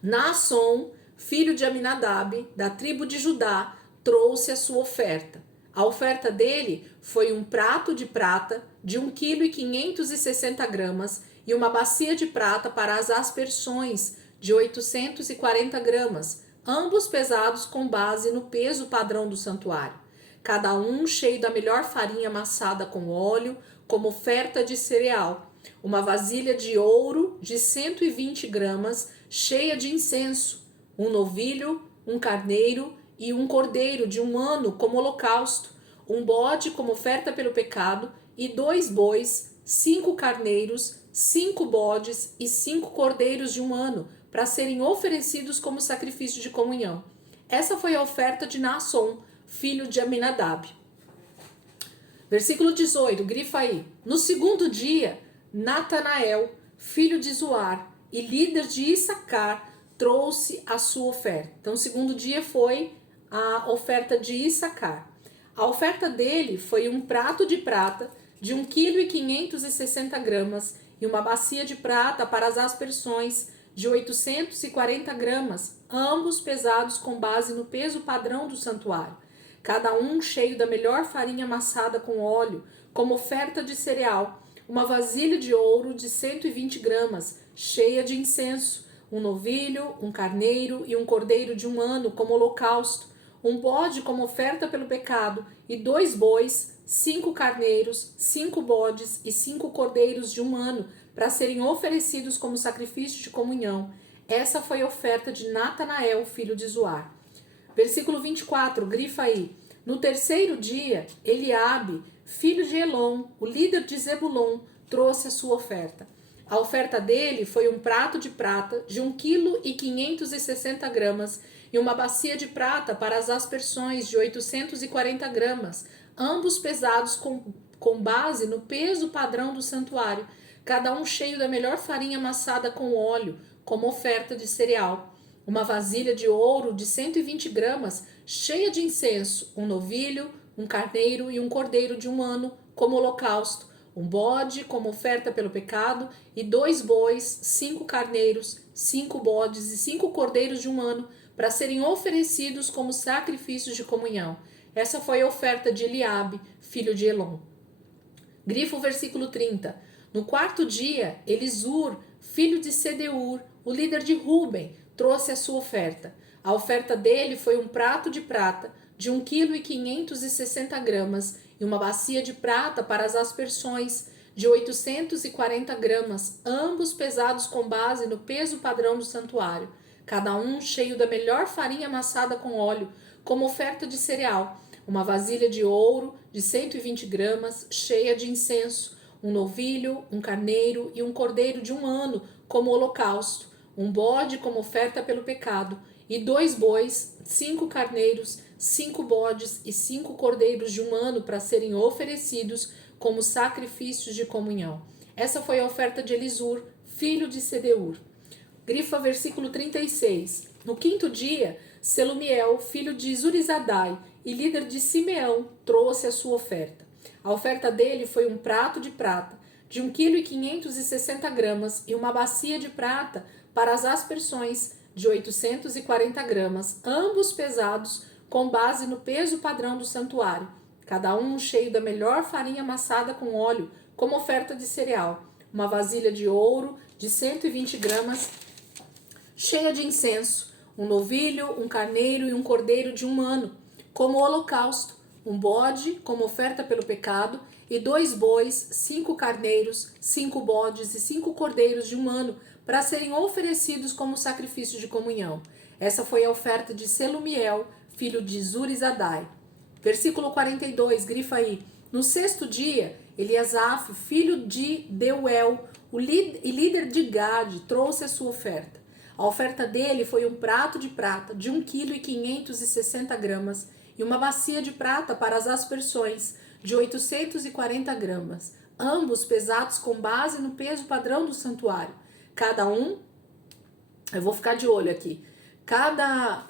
Naasson, filho de Aminadab, da tribo de Judá, trouxe a sua oferta. A oferta dele foi um prato de prata de 1,560 kg e uma bacia de prata para as aspersões de 840 gramas, ambos pesados com base no peso padrão do santuário. Cada um cheio da melhor farinha amassada com óleo, como oferta de cereal. Uma vasilha de ouro de 120 gramas, cheia de incenso. Um novilho, um carneiro e um cordeiro de 1 ano como holocausto. Um bode como oferta pelo pecado e 2 bois, 5 carneiros, 5 bodes e 5 cordeiros de 1 ano, para serem oferecidos como sacrifício de comunhão. Essa foi a oferta de Naasson, filho de Aminadab. Versículo 18, grifa aí. No segundo dia, Natanael, filho de Zuar e líder de Issacar, trouxe a sua oferta. Então, o segundo dia foi a oferta de Issacar. A oferta dele foi um prato de prata de 1,560 kg e uma bacia de prata para as aspersões de 840 gramas, ambos pesados com base no peso padrão do santuário. Cada um cheio da melhor farinha amassada com óleo, como oferta de cereal. Uma vasilha de ouro de 120 gramas, cheia de incenso. Um novilho, um carneiro e um cordeiro de 1 ano como holocausto. Um bode como oferta pelo pecado e 2 bois, 5 carneiros, 5 bodes e 5 cordeiros de 1 ano para serem oferecidos como sacrifício de comunhão. Essa foi a oferta de Natanael, filho de Zoar. Versículo 24, grifa aí. No terceiro dia, Eliabe, filho de Elon, o líder de Zebulon, trouxe a sua oferta. A oferta dele foi um prato de prata de 1,560 kg e uma bacia de prata para as aspersões de 840 gramas, ambos pesados com base no peso padrão do santuário, cada um cheio da melhor farinha amassada com óleo, como oferta de cereal. Uma vasilha de ouro de 120 gramas, cheia de incenso, um novilho, um carneiro e um cordeiro de 1 ano, como holocausto, um bode como oferta pelo pecado, e 2 bois, 5 carneiros, 5 bodes e 5 cordeiros de 1 ano, para serem oferecidos como sacrifícios de comunhão. Essa foi a oferta de Eliabe, filho de Elon. Grifa o versículo 30. No quarto dia, Elisur, filho de Sedeur, o líder de Ruben, trouxe a sua oferta. A oferta dele foi um prato de prata de 1,560 kg e uma bacia de prata para as aspersões de 840 gramas, ambos pesados com base no peso padrão do santuário, cada um cheio da melhor farinha amassada com óleo, como oferta de cereal, uma vasilha de ouro de 120 gramas, cheia de incenso, um novilho, um carneiro e um cordeiro de 1 ano, como holocausto, um bode como oferta pelo pecado, e 2 bois, 5 carneiros, 5 bodes e 5 cordeiros de 1 ano para serem oferecidos como sacrifícios de comunhão. Essa foi a oferta de Elisur, filho de Sedeur. Grifa versículo 36. No quinto dia, Selumiel, filho de Zurizadai e líder de Simeão, trouxe a sua oferta. A oferta dele foi um prato de prata de 1,560 kg e uma bacia de prata para as aspersões de 840 gramas, ambos pesados com base no peso padrão do santuário, cada um cheio da melhor farinha amassada com óleo, como oferta de cereal, uma vasilha de ouro de 120 gramas, cheia de incenso, um novilho, um carneiro e um cordeiro de 1 ano, como holocausto, um bode como oferta pelo pecado, e 2 bois, 5 carneiros, 5 bodes e 5 cordeiros de 1 ano, para serem oferecidos como sacrifício de comunhão. Essa foi a oferta de Selumiel, filho de Zurizadai. Versículo 42, grifa aí. No sexto dia, Eliasaf, filho de Deuel, e líder de Gade, trouxe a sua oferta. A oferta dele foi um prato de prata de 1,560 kg e uma bacia de prata para as aspersões de 840 gramas, ambos pesados com base no peso padrão do santuário. Cada um, eu vou ficar de olho aqui, cada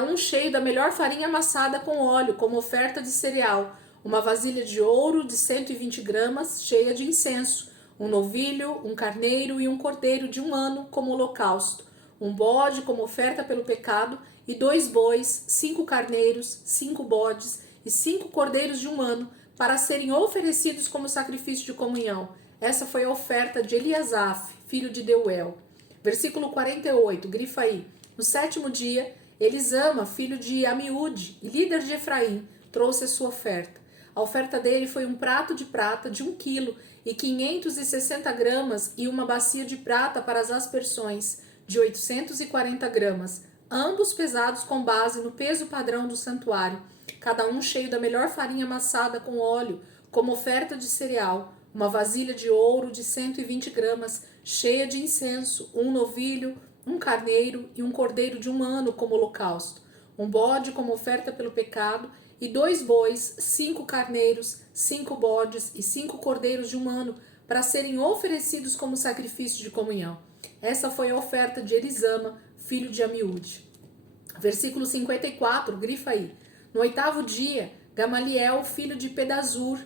um cheio da melhor farinha amassada com óleo, como oferta de cereal, uma vasilha de ouro de 120 gramas, cheia de incenso, um novilho, um carneiro e um cordeiro de 1 ano, como holocausto, um bode como oferta pelo pecado, e 2 bois, 5 carneiros, 5 bodes e 5 cordeiros de 1 ano, para serem oferecidos como sacrifício de comunhão. Essa foi a oferta de Eliasaf, filho de Deuel. Versículo 48, grifa aí. No sétimo dia, Elisama, filho de Amiúde, líder de Efraim, trouxe a sua oferta. A oferta dele foi um prato de prata de 1,560 kg e uma bacia de prata para as aspersões de 840 gramas, ambos pesados com base no peso padrão do santuário, cada um cheio da melhor farinha amassada com óleo, como oferta de cereal, uma vasilha de ouro de 120 gramas, cheia de incenso, um novilho, um carneiro e um cordeiro de 1 ano como holocausto, um bode como oferta pelo pecado, e 2 bois, 5 carneiros, 5 bodes e 5 cordeiros de 1 ano, para serem oferecidos como sacrifício de comunhão. Essa foi a oferta de Elisama, filho de Amiúde. Versículo 54, grifa aí. No 8º dia, Gamaliel, filho de Pedazur,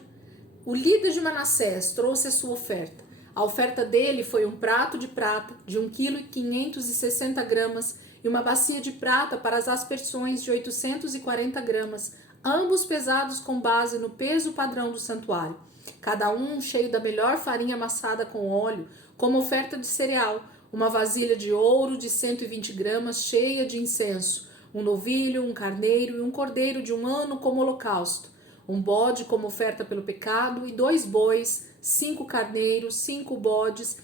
o líder de Manassés, trouxe a sua oferta. A oferta dele foi um prato de prata de 1,560 kg e uma bacia de prata para as aspersões de 840 gramas, ambos pesados com base no peso padrão do santuário, cada um cheio da melhor farinha amassada com óleo, como oferta de cereal, uma vasilha de ouro de 120 gramas cheia de incenso, um novilho, um carneiro e um cordeiro de 1 ano como holocausto, um bode como oferta pelo pecado, e 2 bois, 5 carneiros, 5 bodes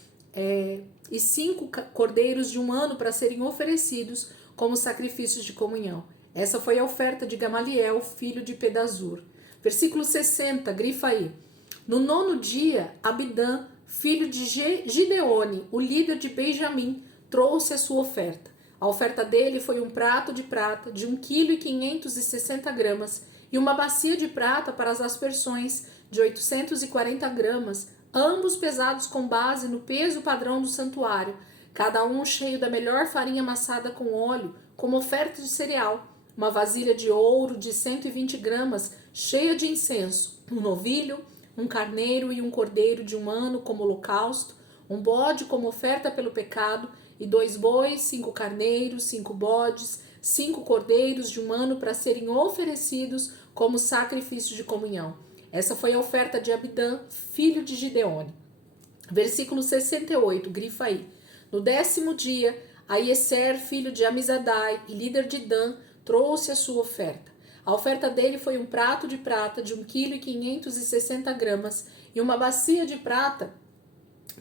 e 5 cordeiros de 1 ano para serem oferecidos como sacrifícios de comunhão. Essa foi a oferta de Gamaliel, filho de Pedazur. Versículo 60, grifa aí. No 9º dia, Abidã, filho de Gideone, o líder de Benjamim, trouxe a sua oferta. A oferta dele foi um prato de prata de 1,560 kg e uma bacia de prata para as aspersões de 840 gramas, ambos pesados com base no peso padrão do santuário, cada um cheio da melhor farinha amassada com óleo, como oferta de cereal, uma vasilha de ouro de 120 gramas cheia de incenso, um novilho, um carneiro e um cordeiro de 1 ano como holocausto, um bode como oferta pelo pecado, e 2 bois, 5 carneiros, 5 bodes, 5 cordeiros de 1 ano para serem oferecidos como sacrifício de comunhão. Essa foi a oferta de Abidã, filho de Gideone. Versículo 68, grifa aí. No 10º dia, Aieser, filho de Amizadai e líder de Dan, trouxe a sua oferta. A oferta dele foi um prato de prata de 1,560 kg e uma bacia de prata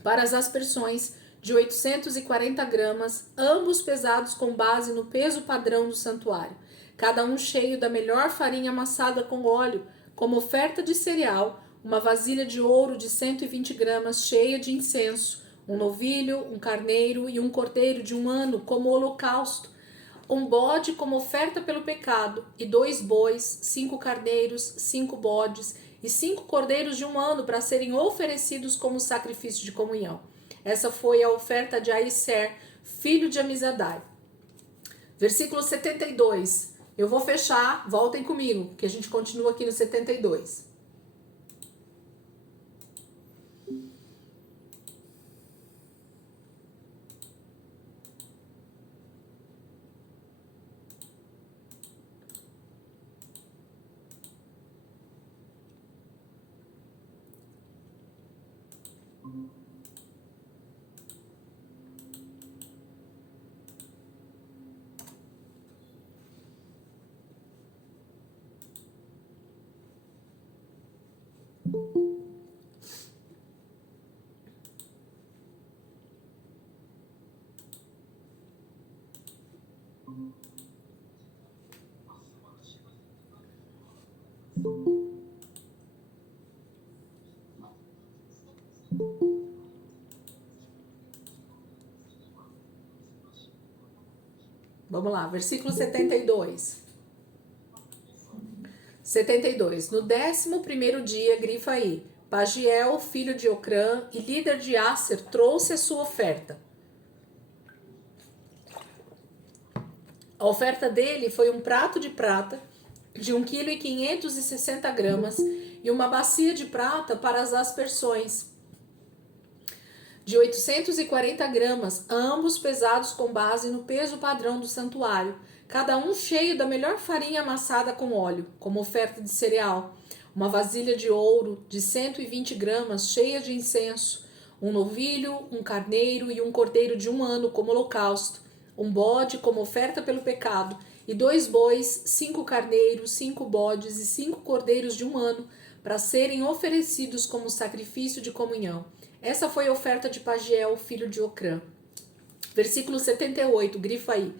para as aspersões de 840 gramas, ambos pesados com base no peso padrão do santuário, cada um cheio da melhor farinha amassada com óleo, como oferta de cereal, uma vasilha de ouro de 120 gramas cheia de incenso, um novilho, um carneiro e um cordeiro de 1 ano como holocausto, um bode como oferta pelo pecado, e 2 bois, 5 carneiros, 5 bodes e 5 cordeiros de 1 ano para serem oferecidos como sacrifício de comunhão. Essa foi a oferta de Aieser, filho de Amizadai. Versículo 72. Eu vou fechar, voltem comigo, que a gente continua aqui no 72. Vamos lá, versículo 72. 72. No 11º dia, grifa aí, Pagiel, filho de Ocrã e líder de Asser, trouxe a sua oferta. A oferta dele foi um prato de prata de 1,560 kg e uma bacia de prata para as aspersões de 840 gramas, ambos pesados com base no peso padrão do santuário, cada um cheio da melhor farinha amassada com óleo, como oferta de cereal, uma vasilha de ouro de 120 gramas cheia de incenso, um novilho, um carneiro e um cordeiro de 1 ano como holocausto, um bode como oferta pelo pecado, e 2 bois, 5 carneiros, 5 bodes e 5 cordeiros de 1 ano para serem oferecidos como sacrifício de comunhão. Essa foi a oferta de Pagiel, filho de Ocrã. Versículo 78, grifa aí.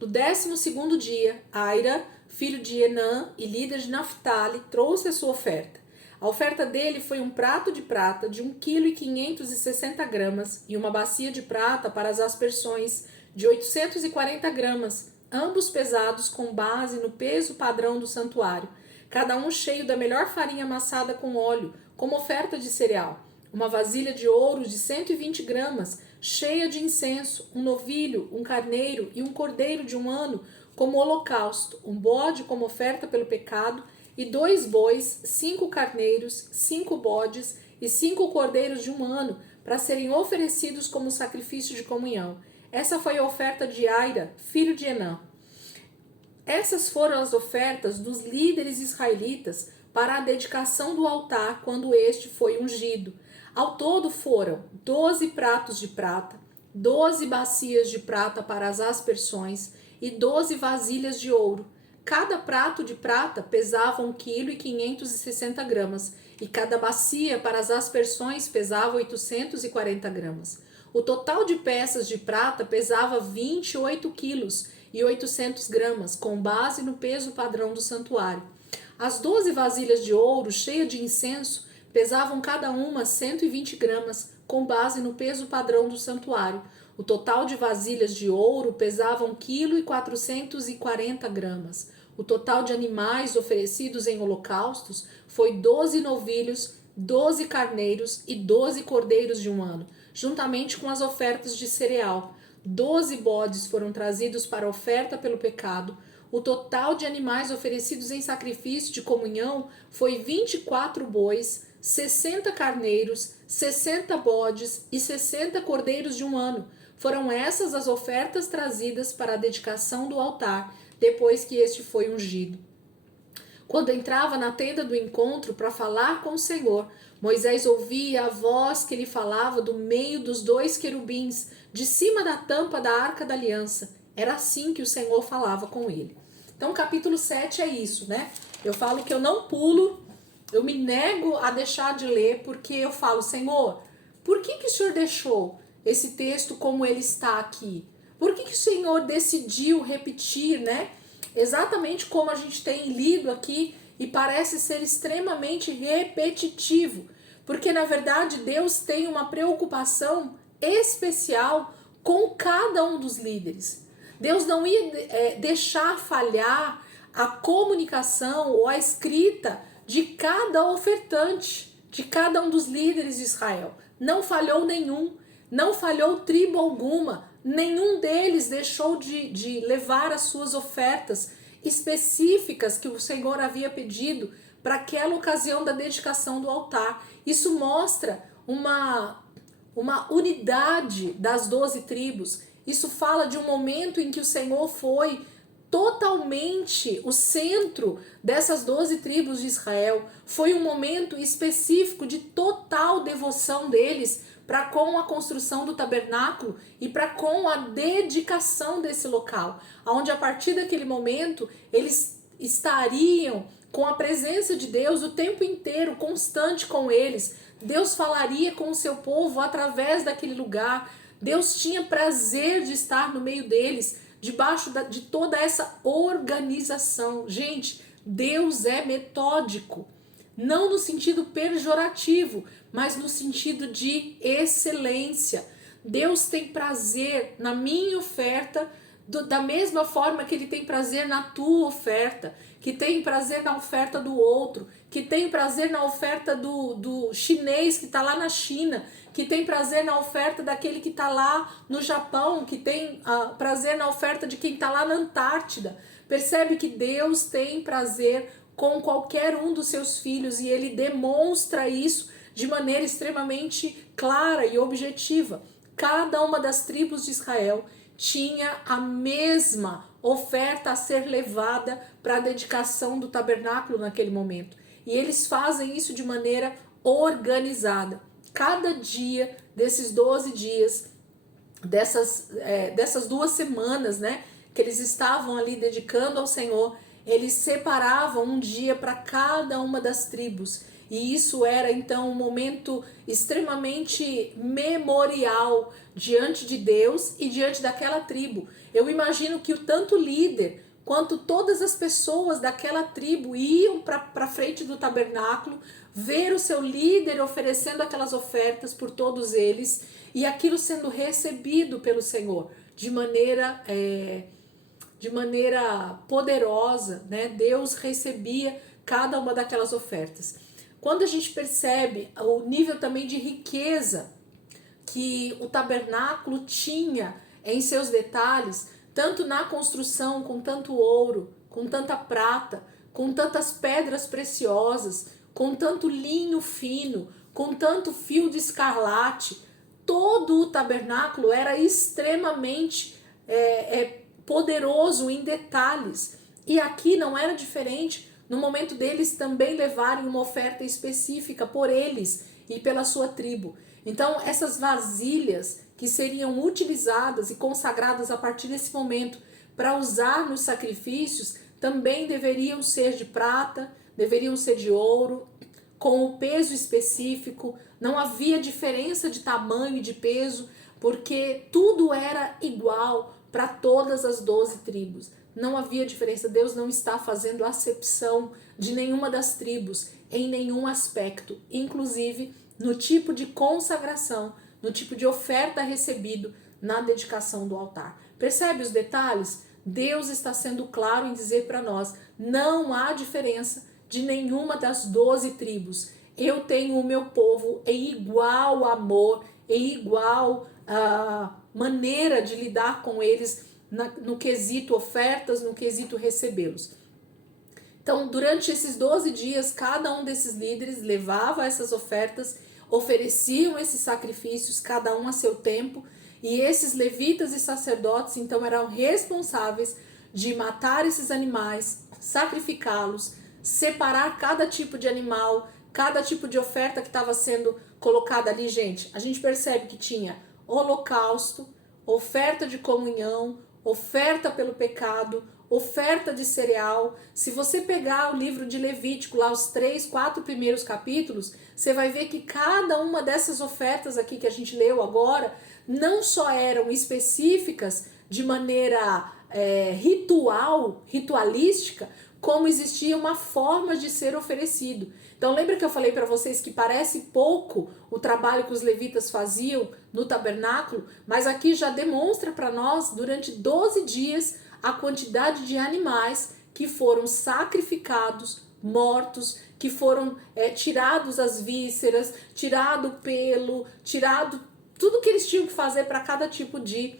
No 12º dia, Aira, filho de Enã e líder de Naphtali, trouxe a sua oferta. A oferta dele foi um prato de prata de 1,560 kg e uma bacia de prata para as aspersões de 840 gramas, ambos pesados com base no peso padrão do santuário, cada um cheio da melhor farinha amassada com óleo, como oferta de cereal. Uma vasilha de ouro de 120 gramas, cheia de incenso, um novilho, um carneiro e um cordeiro de 1 ano, como holocausto, um bode como oferta pelo pecado, e 2 bois, 5 carneiros, 5 bodes e 5 cordeiros de 1 ano, para serem oferecidos como sacrifício de comunhão. Essa foi a oferta de Aira, filho de Enã. Essas foram as ofertas dos líderes israelitas para a dedicação do altar quando este foi ungido. Ao todo foram 12 pratos de prata, 12 bacias de prata para as aspersões e 12 vasilhas de ouro. Cada prato de prata pesava 1,560 kg, e cada bacia para as aspersões pesava 840 gramas. O total de peças de prata pesava 28,8 kg, com base no peso padrão do santuário. As 12 vasilhas de ouro cheias de incenso pesavam cada uma 120 gramas, com base no peso padrão do santuário. O total de vasilhas de ouro pesava 1,440 kg. O total de animais oferecidos em holocaustos foi 12 novilhos, 12 carneiros e 12 cordeiros de um ano, juntamente com as ofertas de cereal. 12 bodes foram trazidos para oferta pelo pecado. O total de animais oferecidos em sacrifício de comunhão foi 24 bois, 60 carneiros, 60 bodes e 60 cordeiros de um ano. Foram essas as ofertas trazidas para a dedicação do altar, depois que este foi ungido. Quando entrava na tenda do encontro para falar com o Senhor, Moisés ouvia a voz que lhe falava do meio dos 2 querubins, de cima da tampa da Arca da Aliança. Era assim que o Senhor falava com ele. Então, capítulo 7 é isso, né? Eu falo que eu não pulo, eu me nego a deixar de ler, porque eu falo, Senhor, por que o Senhor deixou esse texto como ele está aqui? Por que o Senhor decidiu repetir, né? Exatamente como a gente tem lido aqui e parece ser extremamente repetitivo. Porque, na verdade, Deus tem uma preocupação especial com cada um dos líderes. Deus não ia deixar falhar a comunicação ou a escrita de cada ofertante, de cada um dos líderes de Israel. Não falhou nenhum, não falhou tribo alguma, nenhum deles deixou de levar as suas ofertas específicas que o Senhor havia pedido para aquela ocasião da dedicação do altar. Isso mostra uma unidade das 12 tribos. Isso fala de um momento em que o Senhor foi totalmente o centro dessas 12 tribos de Israel. Foi um momento específico de total devoção deles para com a construção do tabernáculo e para com a dedicação desse local, onde a partir daquele momento eles estariam com a presença de Deus o tempo inteiro, constante com eles. Deus falaria com o seu povo através daquele lugar. Deus tinha prazer de estar no meio deles, debaixo de toda essa organização. Gente, Deus é metódico, não no sentido pejorativo, mas no sentido de excelência. Deus tem prazer na minha oferta, da mesma forma que Ele tem prazer na tua oferta, que tem prazer na oferta do outro, que tem prazer na oferta do chinês que está lá na China, que tem prazer na oferta daquele que está lá no Japão, que tem prazer na oferta de quem está lá na Antártida. Percebe que Deus tem prazer com qualquer um dos seus filhos e Ele demonstra isso de maneira extremamente clara e objetiva. Cada uma das tribos de Israel tinha a mesma oferta a ser levada para a dedicação do tabernáculo naquele momento. E eles fazem isso de maneira organizada. Cada dia desses 12 dias, dessas 2 semanas, né, que eles estavam ali dedicando ao Senhor, eles separavam um dia para cada uma das tribos. E isso era então um momento extremamente memorial diante de Deus e diante daquela tribo. Eu imagino que tanto o líder quanto todas as pessoas daquela tribo iam para frente do tabernáculo, ver o seu líder oferecendo aquelas ofertas por todos eles e aquilo sendo recebido pelo Senhor de maneira poderosa, né? Deus recebia cada uma daquelas ofertas. Quando a gente percebe o nível também de riqueza que o tabernáculo tinha em seus detalhes, tanto na construção, com tanto ouro, com tanta prata, com tantas pedras preciosas, com tanto linho fino, com tanto fio de escarlate, todo o tabernáculo era extremamente poderoso em detalhes. E aqui não era diferente. No momento deles também levarem uma oferta específica por eles e pela sua tribo. Então, essas vasilhas que seriam utilizadas e consagradas a partir desse momento para usar nos sacrifícios, também deveriam ser de prata, deveriam ser de ouro, com o peso específico, não havia diferença de tamanho e de peso, porque tudo era igual para todas as 12 tribos. Não havia diferença, Deus não está fazendo acepção de nenhuma das tribos, em nenhum aspecto, inclusive no tipo de consagração, no tipo de oferta recebido na dedicação do altar. Percebe os detalhes? Deus está sendo claro em dizer para nós, não há diferença de nenhuma das 12 tribos. Eu tenho o meu povo em igual amor, em igual maneira de lidar com eles no quesito ofertas, no quesito recebê-los. Então, durante esses 12 dias, cada um desses líderes levava essas ofertas, ofereciam esses sacrifícios, cada um a seu tempo, e esses levitas e sacerdotes, então, eram responsáveis de matar esses animais, sacrificá-los, separar cada tipo de animal, cada tipo de oferta que estava sendo colocada ali, gente. A gente percebe que tinha holocausto, oferta de comunhão, oferta pelo pecado, oferta de cereal. Se você pegar o livro de Levítico, lá os 3, 4 primeiros capítulos, você vai ver que cada uma dessas ofertas aqui que a gente leu agora, não só eram específicas de maneira ritualística, como existia uma forma de ser oferecido. Então lembra que eu falei para vocês que parece pouco o trabalho que os levitas faziam no tabernáculo, mas aqui já demonstra para nós durante 12 dias a quantidade de animais que foram sacrificados, mortos, que foram tirados as vísceras, tirado o pelo, tirado tudo que eles tinham que fazer para cada tipo de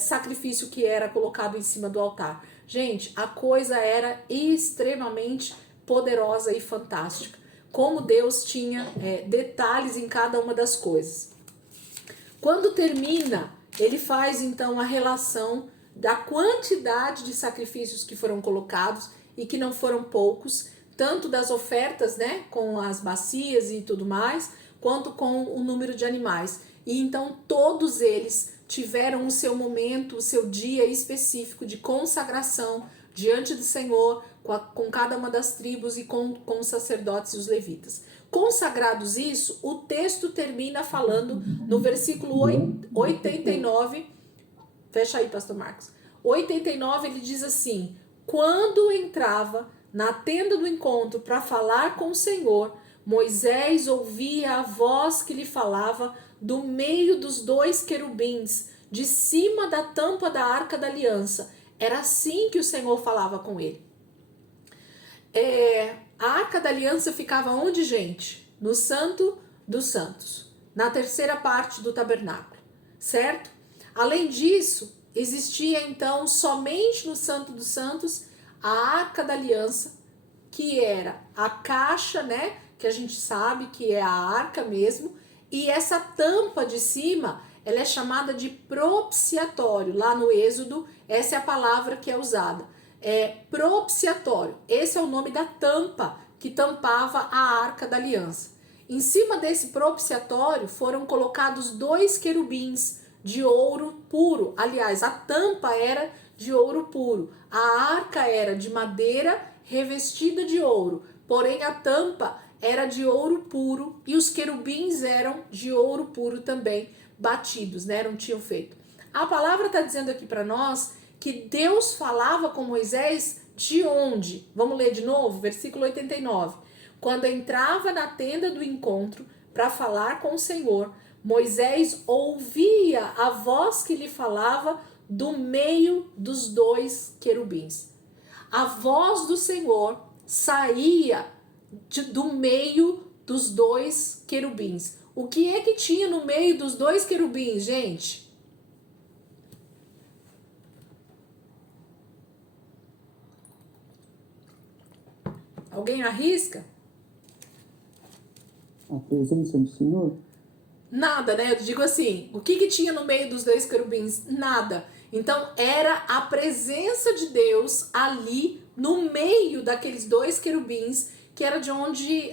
sacrifício que era colocado em cima do altar. Gente, a coisa era extremamente poderosa e fantástica. Como Deus tinha detalhes em cada uma das coisas. Quando termina, ele faz então a relação da quantidade de sacrifícios que foram colocados e que não foram poucos, tanto das ofertas, né, com as bacias e tudo mais, quanto com o número de animais. E então todos eles tiveram o seu momento, o seu dia específico de consagração diante do Senhor, com cada uma das tribos e com os sacerdotes e os levitas. Consagrados isso, o texto termina falando no versículo 89, fecha aí, pastor Marcos, 89 ele diz assim, quando entrava na tenda do encontro para falar com o Senhor, Moisés ouvia a voz que lhe falava do meio dos 2 querubins, de cima da tampa da Arca da Aliança. Era assim que o Senhor falava com ele. A Arca da Aliança ficava onde, gente? No Santo dos Santos, na terceira parte do tabernáculo, certo? Além disso, existia então somente no Santo dos Santos a Arca da Aliança, que era a caixa, né? Que a gente sabe que é a arca mesmo, e essa tampa de cima, ela é chamada de propiciatório. Lá no Êxodo, essa é a palavra que é usada. Propiciatório. Esse é o nome da tampa que tampava a Arca da Aliança. Em cima desse propiciatório foram colocados 2 querubins de ouro puro. Aliás, a tampa era de ouro puro. A arca era de madeira revestida de ouro. Porém, a tampa era de ouro puro e os querubins eram de ouro puro também, batidos, né? Não tinham feito. A palavra está dizendo aqui para nós que Deus falava com Moisés de onde? Vamos ler de novo, versículo 89. Quando entrava na tenda do encontro para falar com o Senhor, Moisés ouvia a voz que lhe falava do meio dos 2 querubins. A voz do Senhor saía do meio dos 2 querubins. O que é que tinha no meio dos 2 querubins, gente? Alguém arrisca? A presença do Senhor? Nada, né? Eu digo assim, o que tinha no meio dos 2 querubins? Nada. Então, era a presença de Deus ali no meio daqueles 2 querubins, que era de onde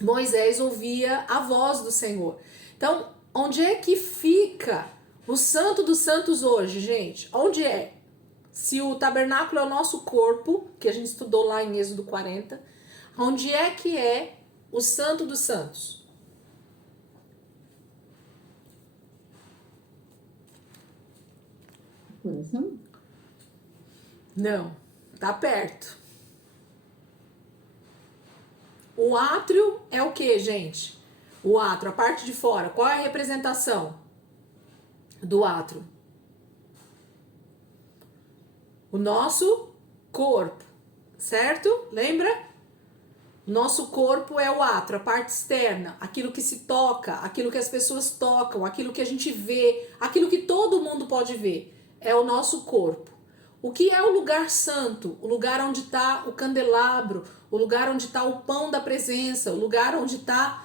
Moisés ouvia a voz do Senhor. Então, onde é que fica o Santo dos Santos hoje, gente? Onde é? Se o tabernáculo é o nosso corpo, que a gente estudou lá em Êxodo 40, onde é que é o Santo dos Santos? Coração? Não, tá perto. O átrio é o que, gente? O átrio, a parte de fora. Qual é a representação do átrio? O nosso corpo, certo? Lembra? Nosso corpo é o átrio, a parte externa, aquilo que se toca, aquilo que as pessoas tocam, aquilo que a gente vê, aquilo que todo mundo pode ver, é o nosso corpo. O que é o lugar santo? O lugar onde está o candelabro, o lugar onde está o pão da presença, o lugar onde está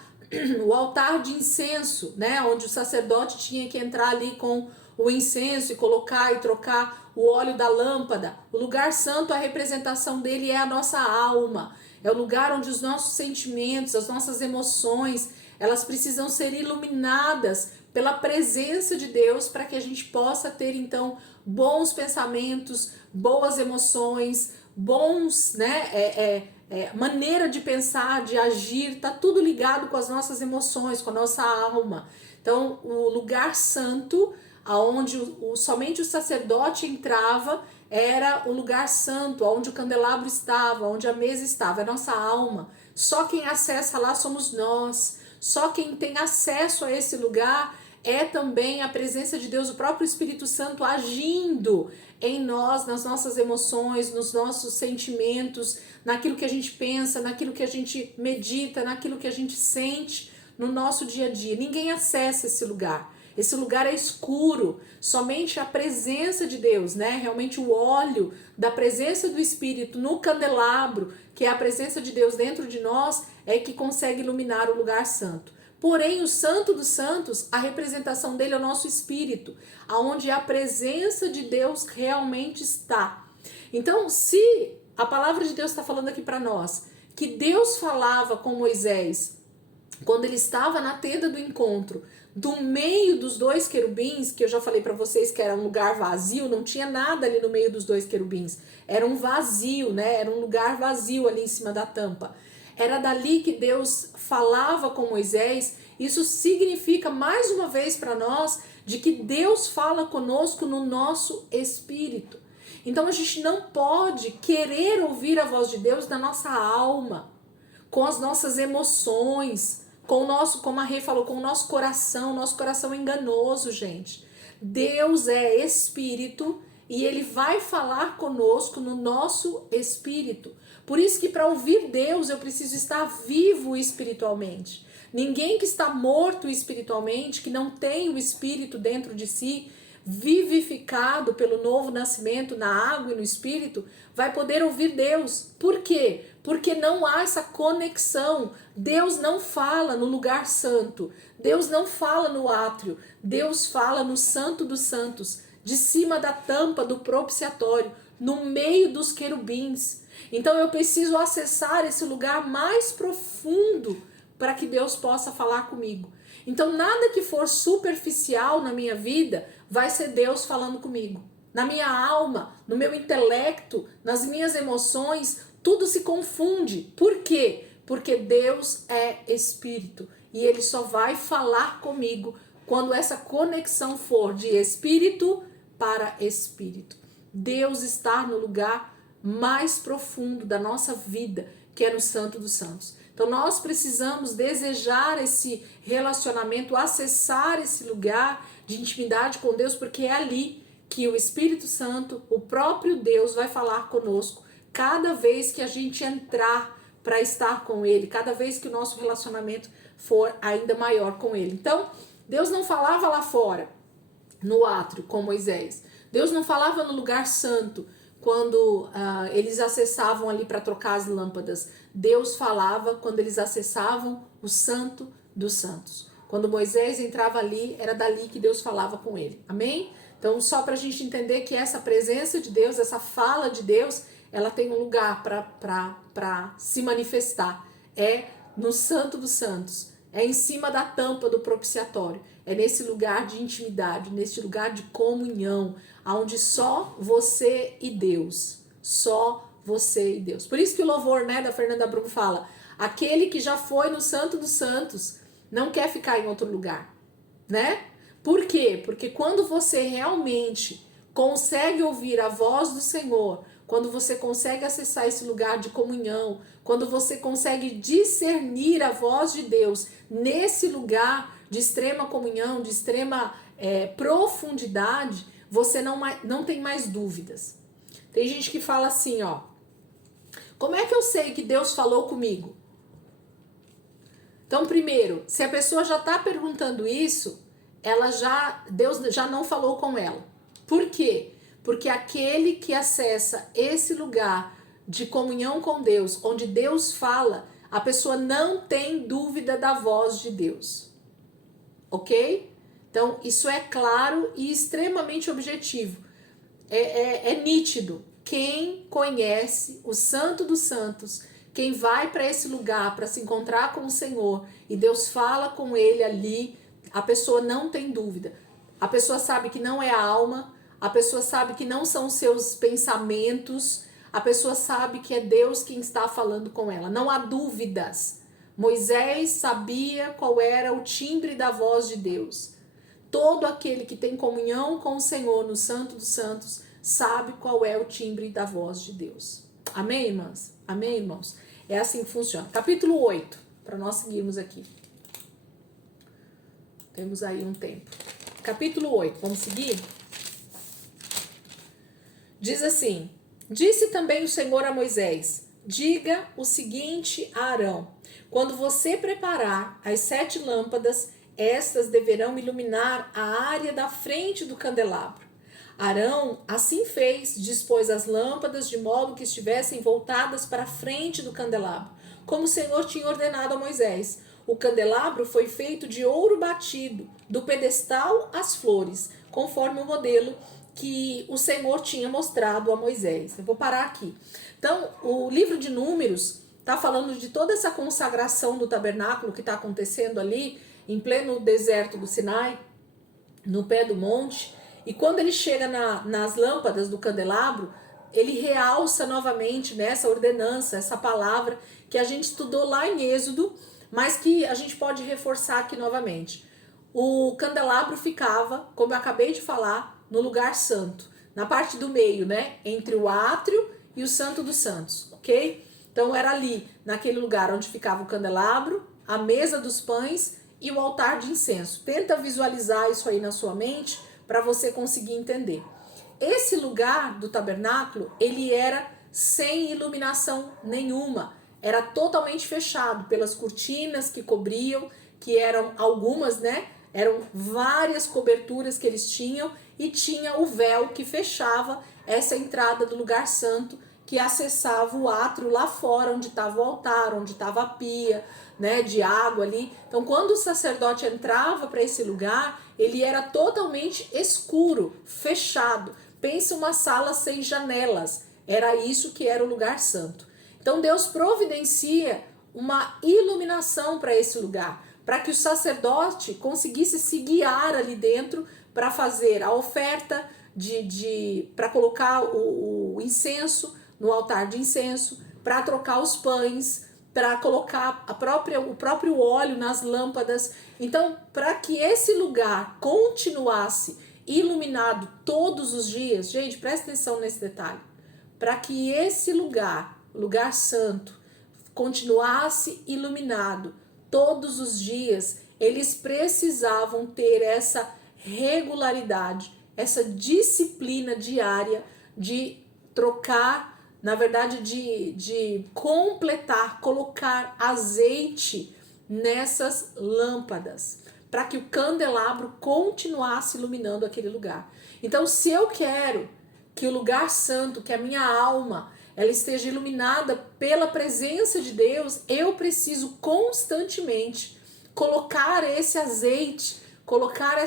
o altar de incenso, né? Onde o sacerdote tinha que entrar ali com o incenso e colocar e trocar o óleo da lâmpada. O lugar santo, a representação dele é a nossa alma. É o lugar onde os nossos sentimentos, as nossas emoções, elas precisam ser iluminadas pela presença de Deus para que a gente possa ter, então, bons pensamentos, boas emoções, bons, né, maneira de pensar, de agir, tá tudo ligado com as nossas emoções, com a nossa alma. Então, o lugar santo, aonde somente o sacerdote entrava, era o lugar santo, onde o candelabro estava, onde a mesa estava, é a nossa alma. Só quem acessa lá somos nós. Só quem tem acesso a esse lugar é também a presença de Deus, o próprio Espírito Santo agindo em nós, nas nossas emoções, nos nossos sentimentos, naquilo que a gente pensa, naquilo que a gente medita, naquilo que a gente sente no nosso dia a dia. Ninguém acessa esse lugar. Esse lugar é escuro, somente a presença de Deus, né? Realmente o óleo da presença do Espírito no candelabro, que é a presença de Deus dentro de nós, é que consegue iluminar o lugar santo. Porém, o Santo dos Santos, a representação dele é o nosso espírito, aonde a presença de Deus realmente está. Então, se a palavra de Deus está falando aqui para nós, que Deus falava com Moisés quando ele estava na tenda do encontro, do meio dos dois querubins, que eu já falei para vocês que era um lugar vazio, não tinha nada ali no meio dos dois querubins, era um vazio, né? Era um lugar vazio ali em cima da tampa. Era dali que Deus falava com Moisés. Isso significa mais uma vez para nós de que Deus fala conosco no nosso espírito. Então a gente não pode querer ouvir a voz de Deus na nossa alma, com as nossas emoções, com o nosso, como a Rê falou, com o nosso coração é enganoso, gente. Deus é espírito e ele vai falar conosco no nosso espírito. Por isso que para ouvir Deus eu preciso estar vivo espiritualmente. Ninguém que está morto espiritualmente, que não tem o espírito dentro de si, vivificado pelo novo nascimento na água e no espírito, vai poder ouvir Deus. Por quê? Porque não há essa conexão. Deus não fala no lugar santo. Deus não fala no átrio. Deus fala no Santo dos Santos, de cima da tampa do propiciatório, no meio dos querubins. Então eu preciso acessar esse lugar mais profundo para que Deus possa falar comigo. Então nada que for superficial na minha vida vai ser Deus falando comigo. Na minha alma, no meu intelecto, nas minhas emoções, tudo se confunde. Por quê? Porque Deus é espírito e ele só vai falar comigo quando essa conexão for de espírito para espírito. Deus está no lugar mais profundo da nossa vida, que é no Santo dos Santos. Então nós precisamos desejar esse relacionamento, acessar esse lugar de intimidade com Deus, porque é ali que o Espírito Santo, o próprio Deus, vai falar conosco cada vez que a gente entrar para estar com Ele, cada vez que o nosso relacionamento for ainda maior com Ele. Então, Deus não falava lá fora, no átrio, com Moisés. Deus não falava no lugar santo, quando eles acessavam ali para trocar as lâmpadas. Deus falava quando eles acessavam o Santo dos Santos. Quando Moisés entrava ali, era dali que Deus falava com ele. Amém? Então, só para a gente entender que essa presença de Deus, essa fala de Deus, ela tem um lugar para se manifestar. É no Santo dos Santos, É em cima da tampa do propiciatório. É nesse lugar de intimidade, nesse lugar de comunhão, onde só você e Deus. Só você e Deus. Por isso que o louvor, né, da Fernanda Brum fala: aquele que já foi no Santo dos Santos não quer ficar em outro lugar, né? Por quê? Porque quando você realmente consegue ouvir a voz do Senhor, quando você consegue acessar esse lugar de comunhão, quando você consegue discernir a voz de Deus nesse lugar de extrema comunhão, de extrema profundidade, você não tem mais dúvidas. Tem gente que fala assim, ó: como é que eu sei que Deus falou comigo? Então, primeiro, se a pessoa já está perguntando isso, Deus já não falou com ela. Por quê? Porque aquele que acessa esse lugar de comunhão com Deus, onde Deus fala, a pessoa não tem dúvida da voz de Deus. Ok? Então, isso é claro e extremamente objetivo. É nítido. Quem conhece o Santo dos Santos, quem vai para esse lugar para se encontrar com o Senhor e Deus fala com ele ali, a pessoa não tem dúvida. A pessoa sabe que não é a alma, a pessoa sabe que não são seus pensamentos, a pessoa sabe que é Deus quem está falando com ela. Não há dúvidas. Moisés sabia qual era o timbre da voz de Deus. Todo aquele que tem comunhão com o Senhor no Santo dos Santos sabe qual é o timbre da voz de Deus. Amém, irmãs? Amém, irmãos? É assim que funciona. Capítulo 8, para nós seguirmos aqui. Temos aí um tempo. Capítulo 8, vamos seguir? Diz assim: disse também o Senhor a Moisés: diga o seguinte a Arão: quando você preparar as 7 lâmpadas, estas deverão iluminar a área da frente do candelabro. Arão assim fez, dispôs as lâmpadas de modo que estivessem voltadas para a frente do candelabro, como o Senhor tinha ordenado a Moisés. O candelabro foi feito de ouro batido, do pedestal às flores, conforme o modelo que o Senhor tinha mostrado a Moisés. Eu vou parar aqui. Então, o livro de Números está falando de toda essa consagração do tabernáculo que está acontecendo ali, em pleno deserto do Sinai, no pé do monte. E quando ele chega nas lâmpadas do candelabro, ele realça novamente nessa ordenança, essa palavra que a gente estudou lá em Êxodo, mas que a gente pode reforçar aqui novamente. O candelabro ficava, como eu acabei de falar, no lugar santo, na parte do meio, né? Entre o átrio e o Santo dos Santos, ok? Então era ali, naquele lugar onde ficava o candelabro, a mesa dos pães e o altar de incenso. Tenta visualizar isso aí na sua mente para você conseguir entender. Esse lugar do tabernáculo, ele era sem iluminação nenhuma. Era totalmente fechado pelas cortinas que cobriam, que eram algumas, né? Eram várias coberturas que eles tinham e tinha o véu que fechava essa entrada do lugar santo, que acessava o átrio lá fora, onde estava o altar, onde estava a pia, né, de água ali. Então, quando o sacerdote entrava para esse lugar, ele era totalmente escuro, fechado. Pensa uma sala sem janelas. Era isso que era o lugar santo. Então, Deus providencia uma iluminação para esse lugar, para que o sacerdote conseguisse se guiar ali dentro para fazer a oferta, para colocar o incenso no altar de incenso, para trocar os pães, para colocar o próprio óleo nas lâmpadas. Então, para que esse lugar continuasse iluminado todos os dias, gente, presta atenção nesse detalhe, para que esse lugar, o lugar santo, continuasse iluminado todos os dias, eles precisavam ter essa regularidade, essa disciplina diária de trocar, na verdade, de completar, colocar azeite nessas lâmpadas, para que o candelabro continuasse iluminando aquele lugar. Então, se eu quero que o lugar santo, que a minha alma, ela esteja iluminada pela presença de Deus, eu preciso constantemente colocar esse azeite, colocar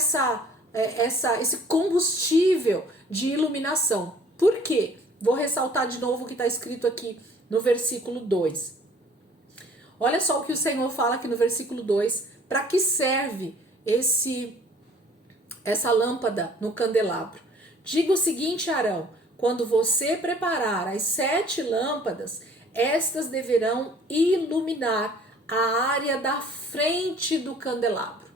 esse combustível de iluminação. Por quê? Vou ressaltar de novo o que está escrito aqui no versículo 2. Olha só o que o Senhor fala aqui no versículo 2 para que serve essa lâmpada no candelabro? Diga o seguinte, Arão: quando você preparar as 7 lâmpadas, estas deverão iluminar a área da frente do candelabro.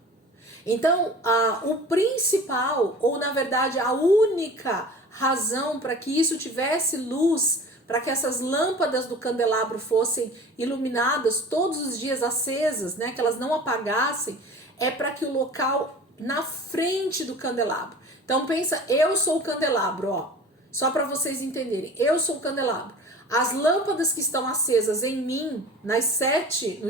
Então, o principal, ou na verdade a única razão para que isso tivesse luz, para que essas lâmpadas do candelabro fossem iluminadas todos os dias, acesas, né, que elas não apagassem, é para que o local na frente do candelabro. Então pensa, eu sou o candelabro, ó, só para vocês entenderem, eu sou o candelabro. As lâmpadas que estão acesas em mim, nos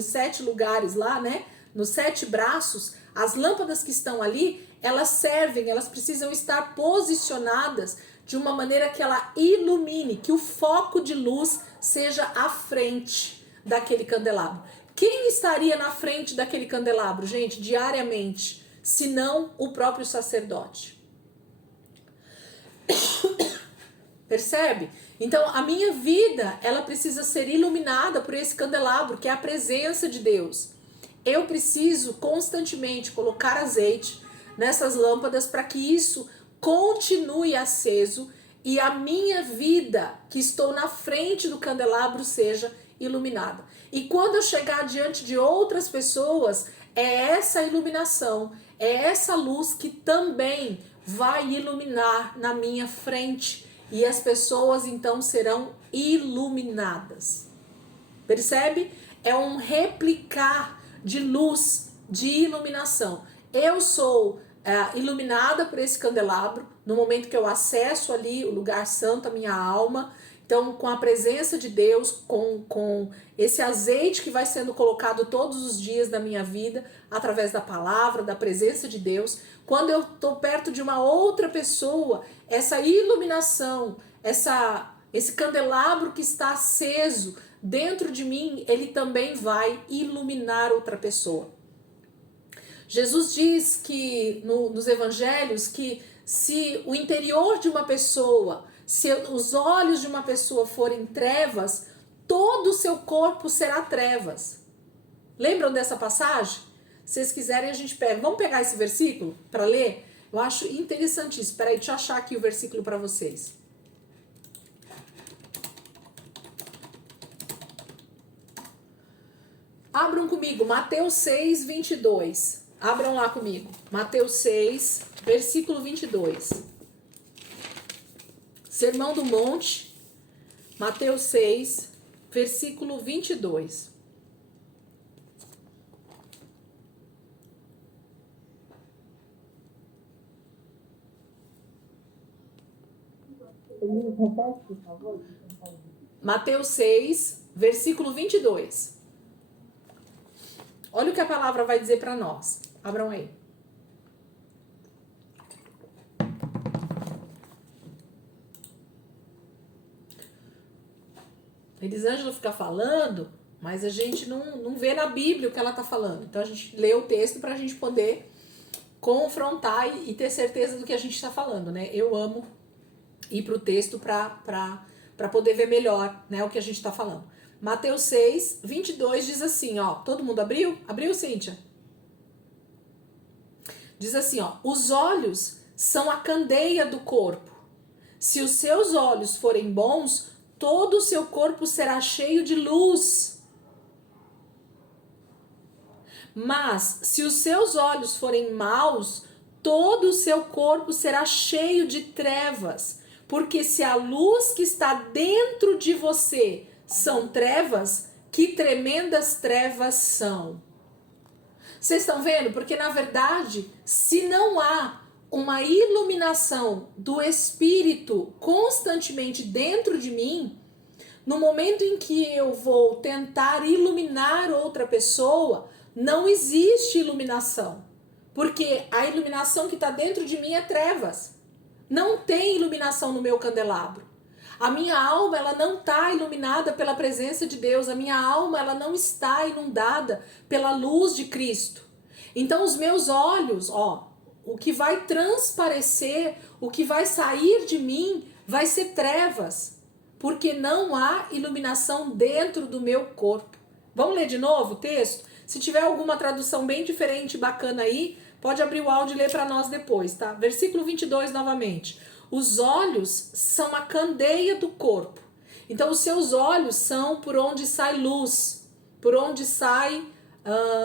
7 lugares lá, né, nos 7 braços, as lâmpadas que estão ali, elas servem, elas precisam estar posicionadas de uma maneira que ela ilumine, que o foco de luz seja à frente daquele candelabro. Quem estaria na frente daquele candelabro, gente, diariamente, se não o próprio sacerdote? Percebe? Então, a minha vida, ela precisa ser iluminada por esse candelabro, que é a presença de Deus. Eu preciso constantemente colocar azeite nessas lâmpadas para que isso continue aceso e a minha vida, que estou na frente do candelabro, seja iluminada. E quando eu chegar diante de outras pessoas, é essa iluminação, é essa luz que também vai iluminar na minha frente e as pessoas então serão iluminadas. Percebe? É um replicar de luz, de iluminação. Eu sou iluminada por esse candelabro no momento que eu acesso ali o lugar santo, a minha alma. Então, com a presença de Deus, com esse azeite que vai sendo colocado todos os dias da minha vida, através da palavra, da presença de Deus. Quando eu estou perto de uma outra pessoa, essa iluminação, esse candelabro que está aceso dentro de mim, ele também vai iluminar outra pessoa. Jesus diz que nos evangelhos que se o interior de uma pessoa, se os olhos de uma pessoa forem trevas, todo o seu corpo será trevas. Lembram dessa passagem? Se vocês quiserem, a gente pega. Vamos pegar esse versículo para ler? Eu acho interessantíssimo. Peraí, deixa eu achar aqui o versículo para vocês. Abram comigo, Mateus 6, 22. Abram lá comigo. Mateus 6, versículo 22. Sermão do Monte, Mateus 6, versículo 22. Repete, por favor. Mateus 6, versículo 22. Olha o que a palavra vai dizer para nós. Abram aí. Elisângela fica falando, mas a gente não vê na Bíblia o que ela está falando. Então a gente lê o texto para a gente poder confrontar e ter certeza do que a gente está falando, né? Eu amo ir para o texto para poder ver melhor, né, o que a gente está falando. Mateus 6, 22 diz assim, ó. Todo mundo abriu? Abriu, Cíntia? Diz assim, ó. Os olhos são a candeia do corpo. Se os seus olhos forem bons, todo o seu corpo será cheio de luz. Mas, se os seus olhos forem maus, todo o seu corpo será cheio de trevas. Porque se a luz que está dentro de você são trevas, que tremendas trevas são. Vocês estão vendo? Porque, na verdade, se não há uma iluminação do Espírito constantemente dentro de mim, no momento em que eu vou tentar iluminar outra pessoa, não existe iluminação. Porque a iluminação que está dentro de mim é trevas. Não tem iluminação no meu candelabro. A minha alma, ela não está iluminada pela presença de Deus. A minha alma, ela não está inundada pela luz de Cristo. Então, os meus olhos, ó, o que vai transparecer, o que vai sair de mim, vai ser trevas. Porque não há iluminação dentro do meu corpo. Vamos ler de novo o texto? Se tiver alguma tradução bem diferente, bacana aí, pode abrir o áudio e ler para nós depois, tá? Versículo 22 novamente. Os olhos são a candeia do corpo. Então, os seus olhos são por onde sai luz, por onde sai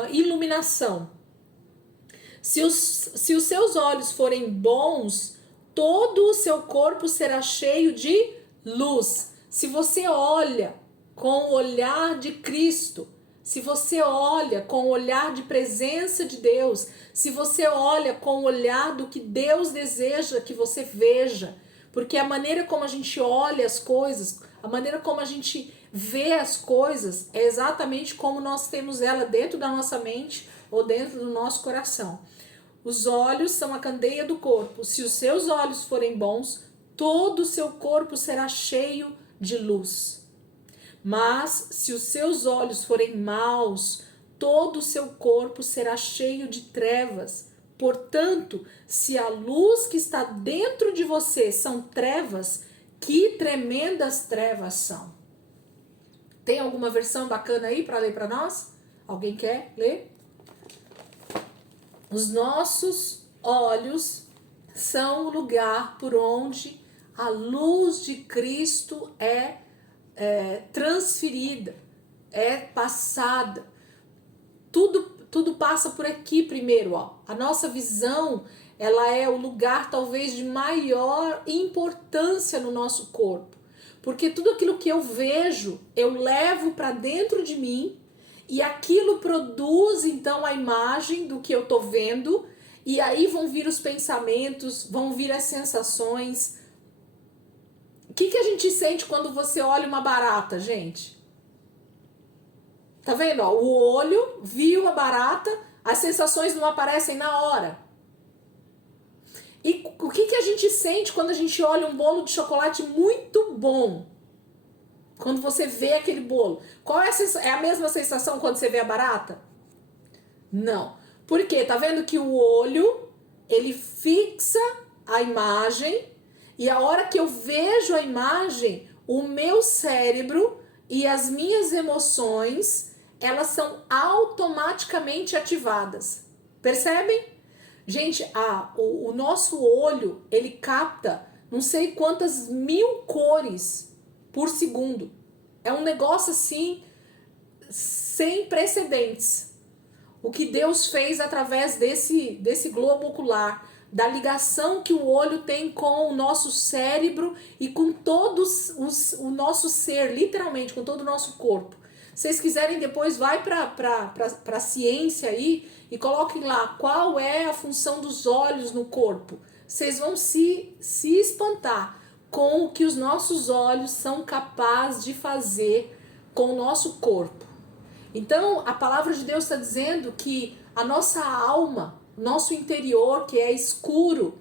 iluminação. Se os seus olhos forem bons, todo o seu corpo será cheio de luz. Se você olha com o olhar de Cristo, se você olha com o olhar de presença de Deus, se você olha com o olhar do que Deus deseja que você veja, porque a maneira como a gente olha as coisas, a maneira como a gente vê as coisas, é exatamente como nós temos ela dentro da nossa mente ou dentro do nosso coração. Os olhos são a candeia do corpo. Se os seus olhos forem bons, todo o seu corpo será cheio de luz. Mas se os seus olhos forem maus, todo o seu corpo será cheio de trevas. Portanto, se a luz que está dentro de você são trevas, que tremendas trevas são. Tem alguma versão bacana aí para ler para nós? Alguém quer ler? Os nossos olhos são o lugar por onde a luz de Cristo é transferida, é passada. Tudo passa por aqui primeiro, ó. A nossa visão, ela é o lugar talvez de maior importância no nosso corpo. Porque tudo aquilo que eu vejo, eu levo para dentro de mim e aquilo produz então a imagem do que eu tô vendo e aí vão vir os pensamentos, vão vir as sensações. O que a gente sente quando você olha uma barata, gente? Tá vendo? Ó, o olho viu a barata, as sensações não aparecem na hora. E o que a gente sente quando a gente olha um bolo de chocolate muito bom? Quando você vê aquele bolo. Qual é a mesma sensação quando você vê a barata? Não. Por quê? Tá vendo que o olho, ele fixa a imagem e a hora que eu vejo a imagem, o meu cérebro e as minhas emoções, elas são automaticamente ativadas. Percebem? Gente, o nosso olho, ele capta não sei quantas mil cores por segundo. É um negócio assim, sem precedentes. O que Deus fez através desse globo ocular, da ligação que o olho tem com o nosso cérebro e com todo o nosso ser, literalmente, com todo o nosso corpo. Se vocês quiserem, depois vai para a ciência aí e coloquem lá qual é a função dos olhos no corpo. Vocês vão se espantar com o que os nossos olhos são capazes de fazer com o nosso corpo. Então, a palavra de Deus está dizendo que a nossa alma, nosso interior, que é escuro,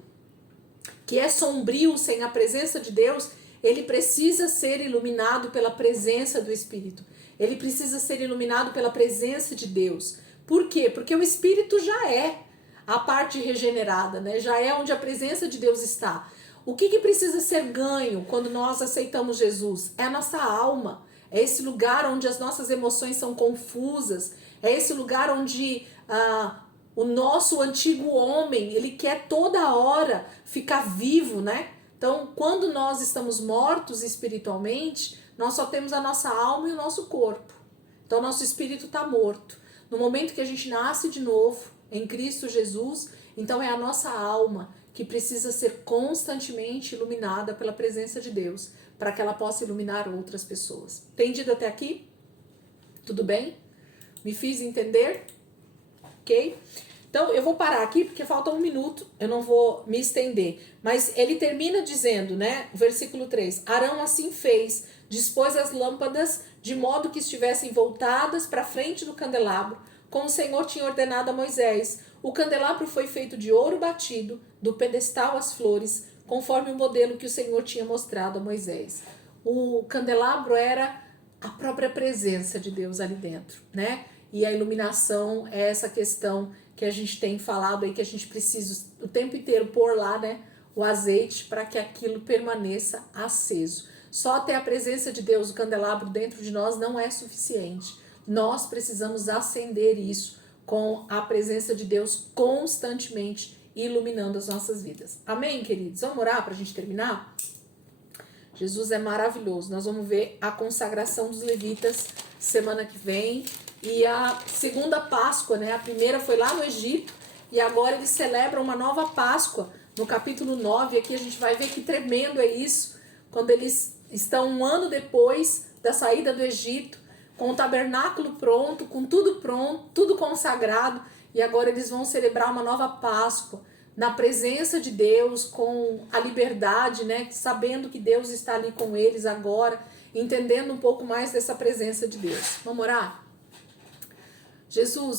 que é sombrio, sem a presença de Deus, ele precisa ser iluminado pela presença do Espírito. Ele precisa ser iluminado pela presença de Deus. Por quê? Porque o Espírito já é a parte regenerada, né? Já é onde a presença de Deus está. O que precisa ser ganho quando nós aceitamos Jesus? É a nossa alma. É esse lugar onde as nossas emoções são confusas. É esse lugar onde o nosso antigo homem, ele quer toda hora ficar vivo, né? Então, quando nós estamos mortos espiritualmente, nós só temos a nossa alma e o nosso corpo. Então, nosso espírito está morto. No momento que a gente nasce de novo, em Cristo Jesus, então é a nossa alma que precisa ser constantemente iluminada pela presença de Deus, para que ela possa iluminar outras pessoas. Entendido até aqui? Tudo bem? Me fiz entender? Ok? Então, eu vou parar aqui porque falta 1 minuto, eu não vou me estender. Mas ele termina dizendo, né, versículo 3, Arão assim fez, dispôs as lâmpadas de modo que estivessem voltadas para a frente do candelabro, como o Senhor tinha ordenado a Moisés. O candelabro foi feito de ouro batido, do pedestal às flores, conforme o modelo que o Senhor tinha mostrado a Moisés. O candelabro era a própria presença de Deus ali dentro, né? E a iluminação é essa questão que a gente tem falado aí, que a gente precisa o tempo inteiro pôr lá, né, o azeite para que aquilo permaneça aceso. Só ter a presença de Deus, o candelabro dentro de nós não é suficiente. nós precisamos acender isso com a presença de Deus constantemente iluminando as nossas vidas. Amém, queridos? Vamos orar para a gente terminar? Jesus é maravilhoso. Nós vamos ver a consagração dos levitas semana que vem. E a segunda Páscoa, né? A primeira foi lá no Egito. E agora eles celebram uma nova Páscoa. No capítulo 9, aqui a gente vai ver que tremendo é isso. Quando eles estão um ano depois da saída do Egito, com o tabernáculo pronto, com tudo pronto, tudo consagrado. E agora eles vão celebrar uma nova Páscoa. Na presença de Deus, com a liberdade, né? Sabendo que Deus está ali com eles agora, entendendo um pouco mais dessa presença de Deus. Vamos orar? Jesus,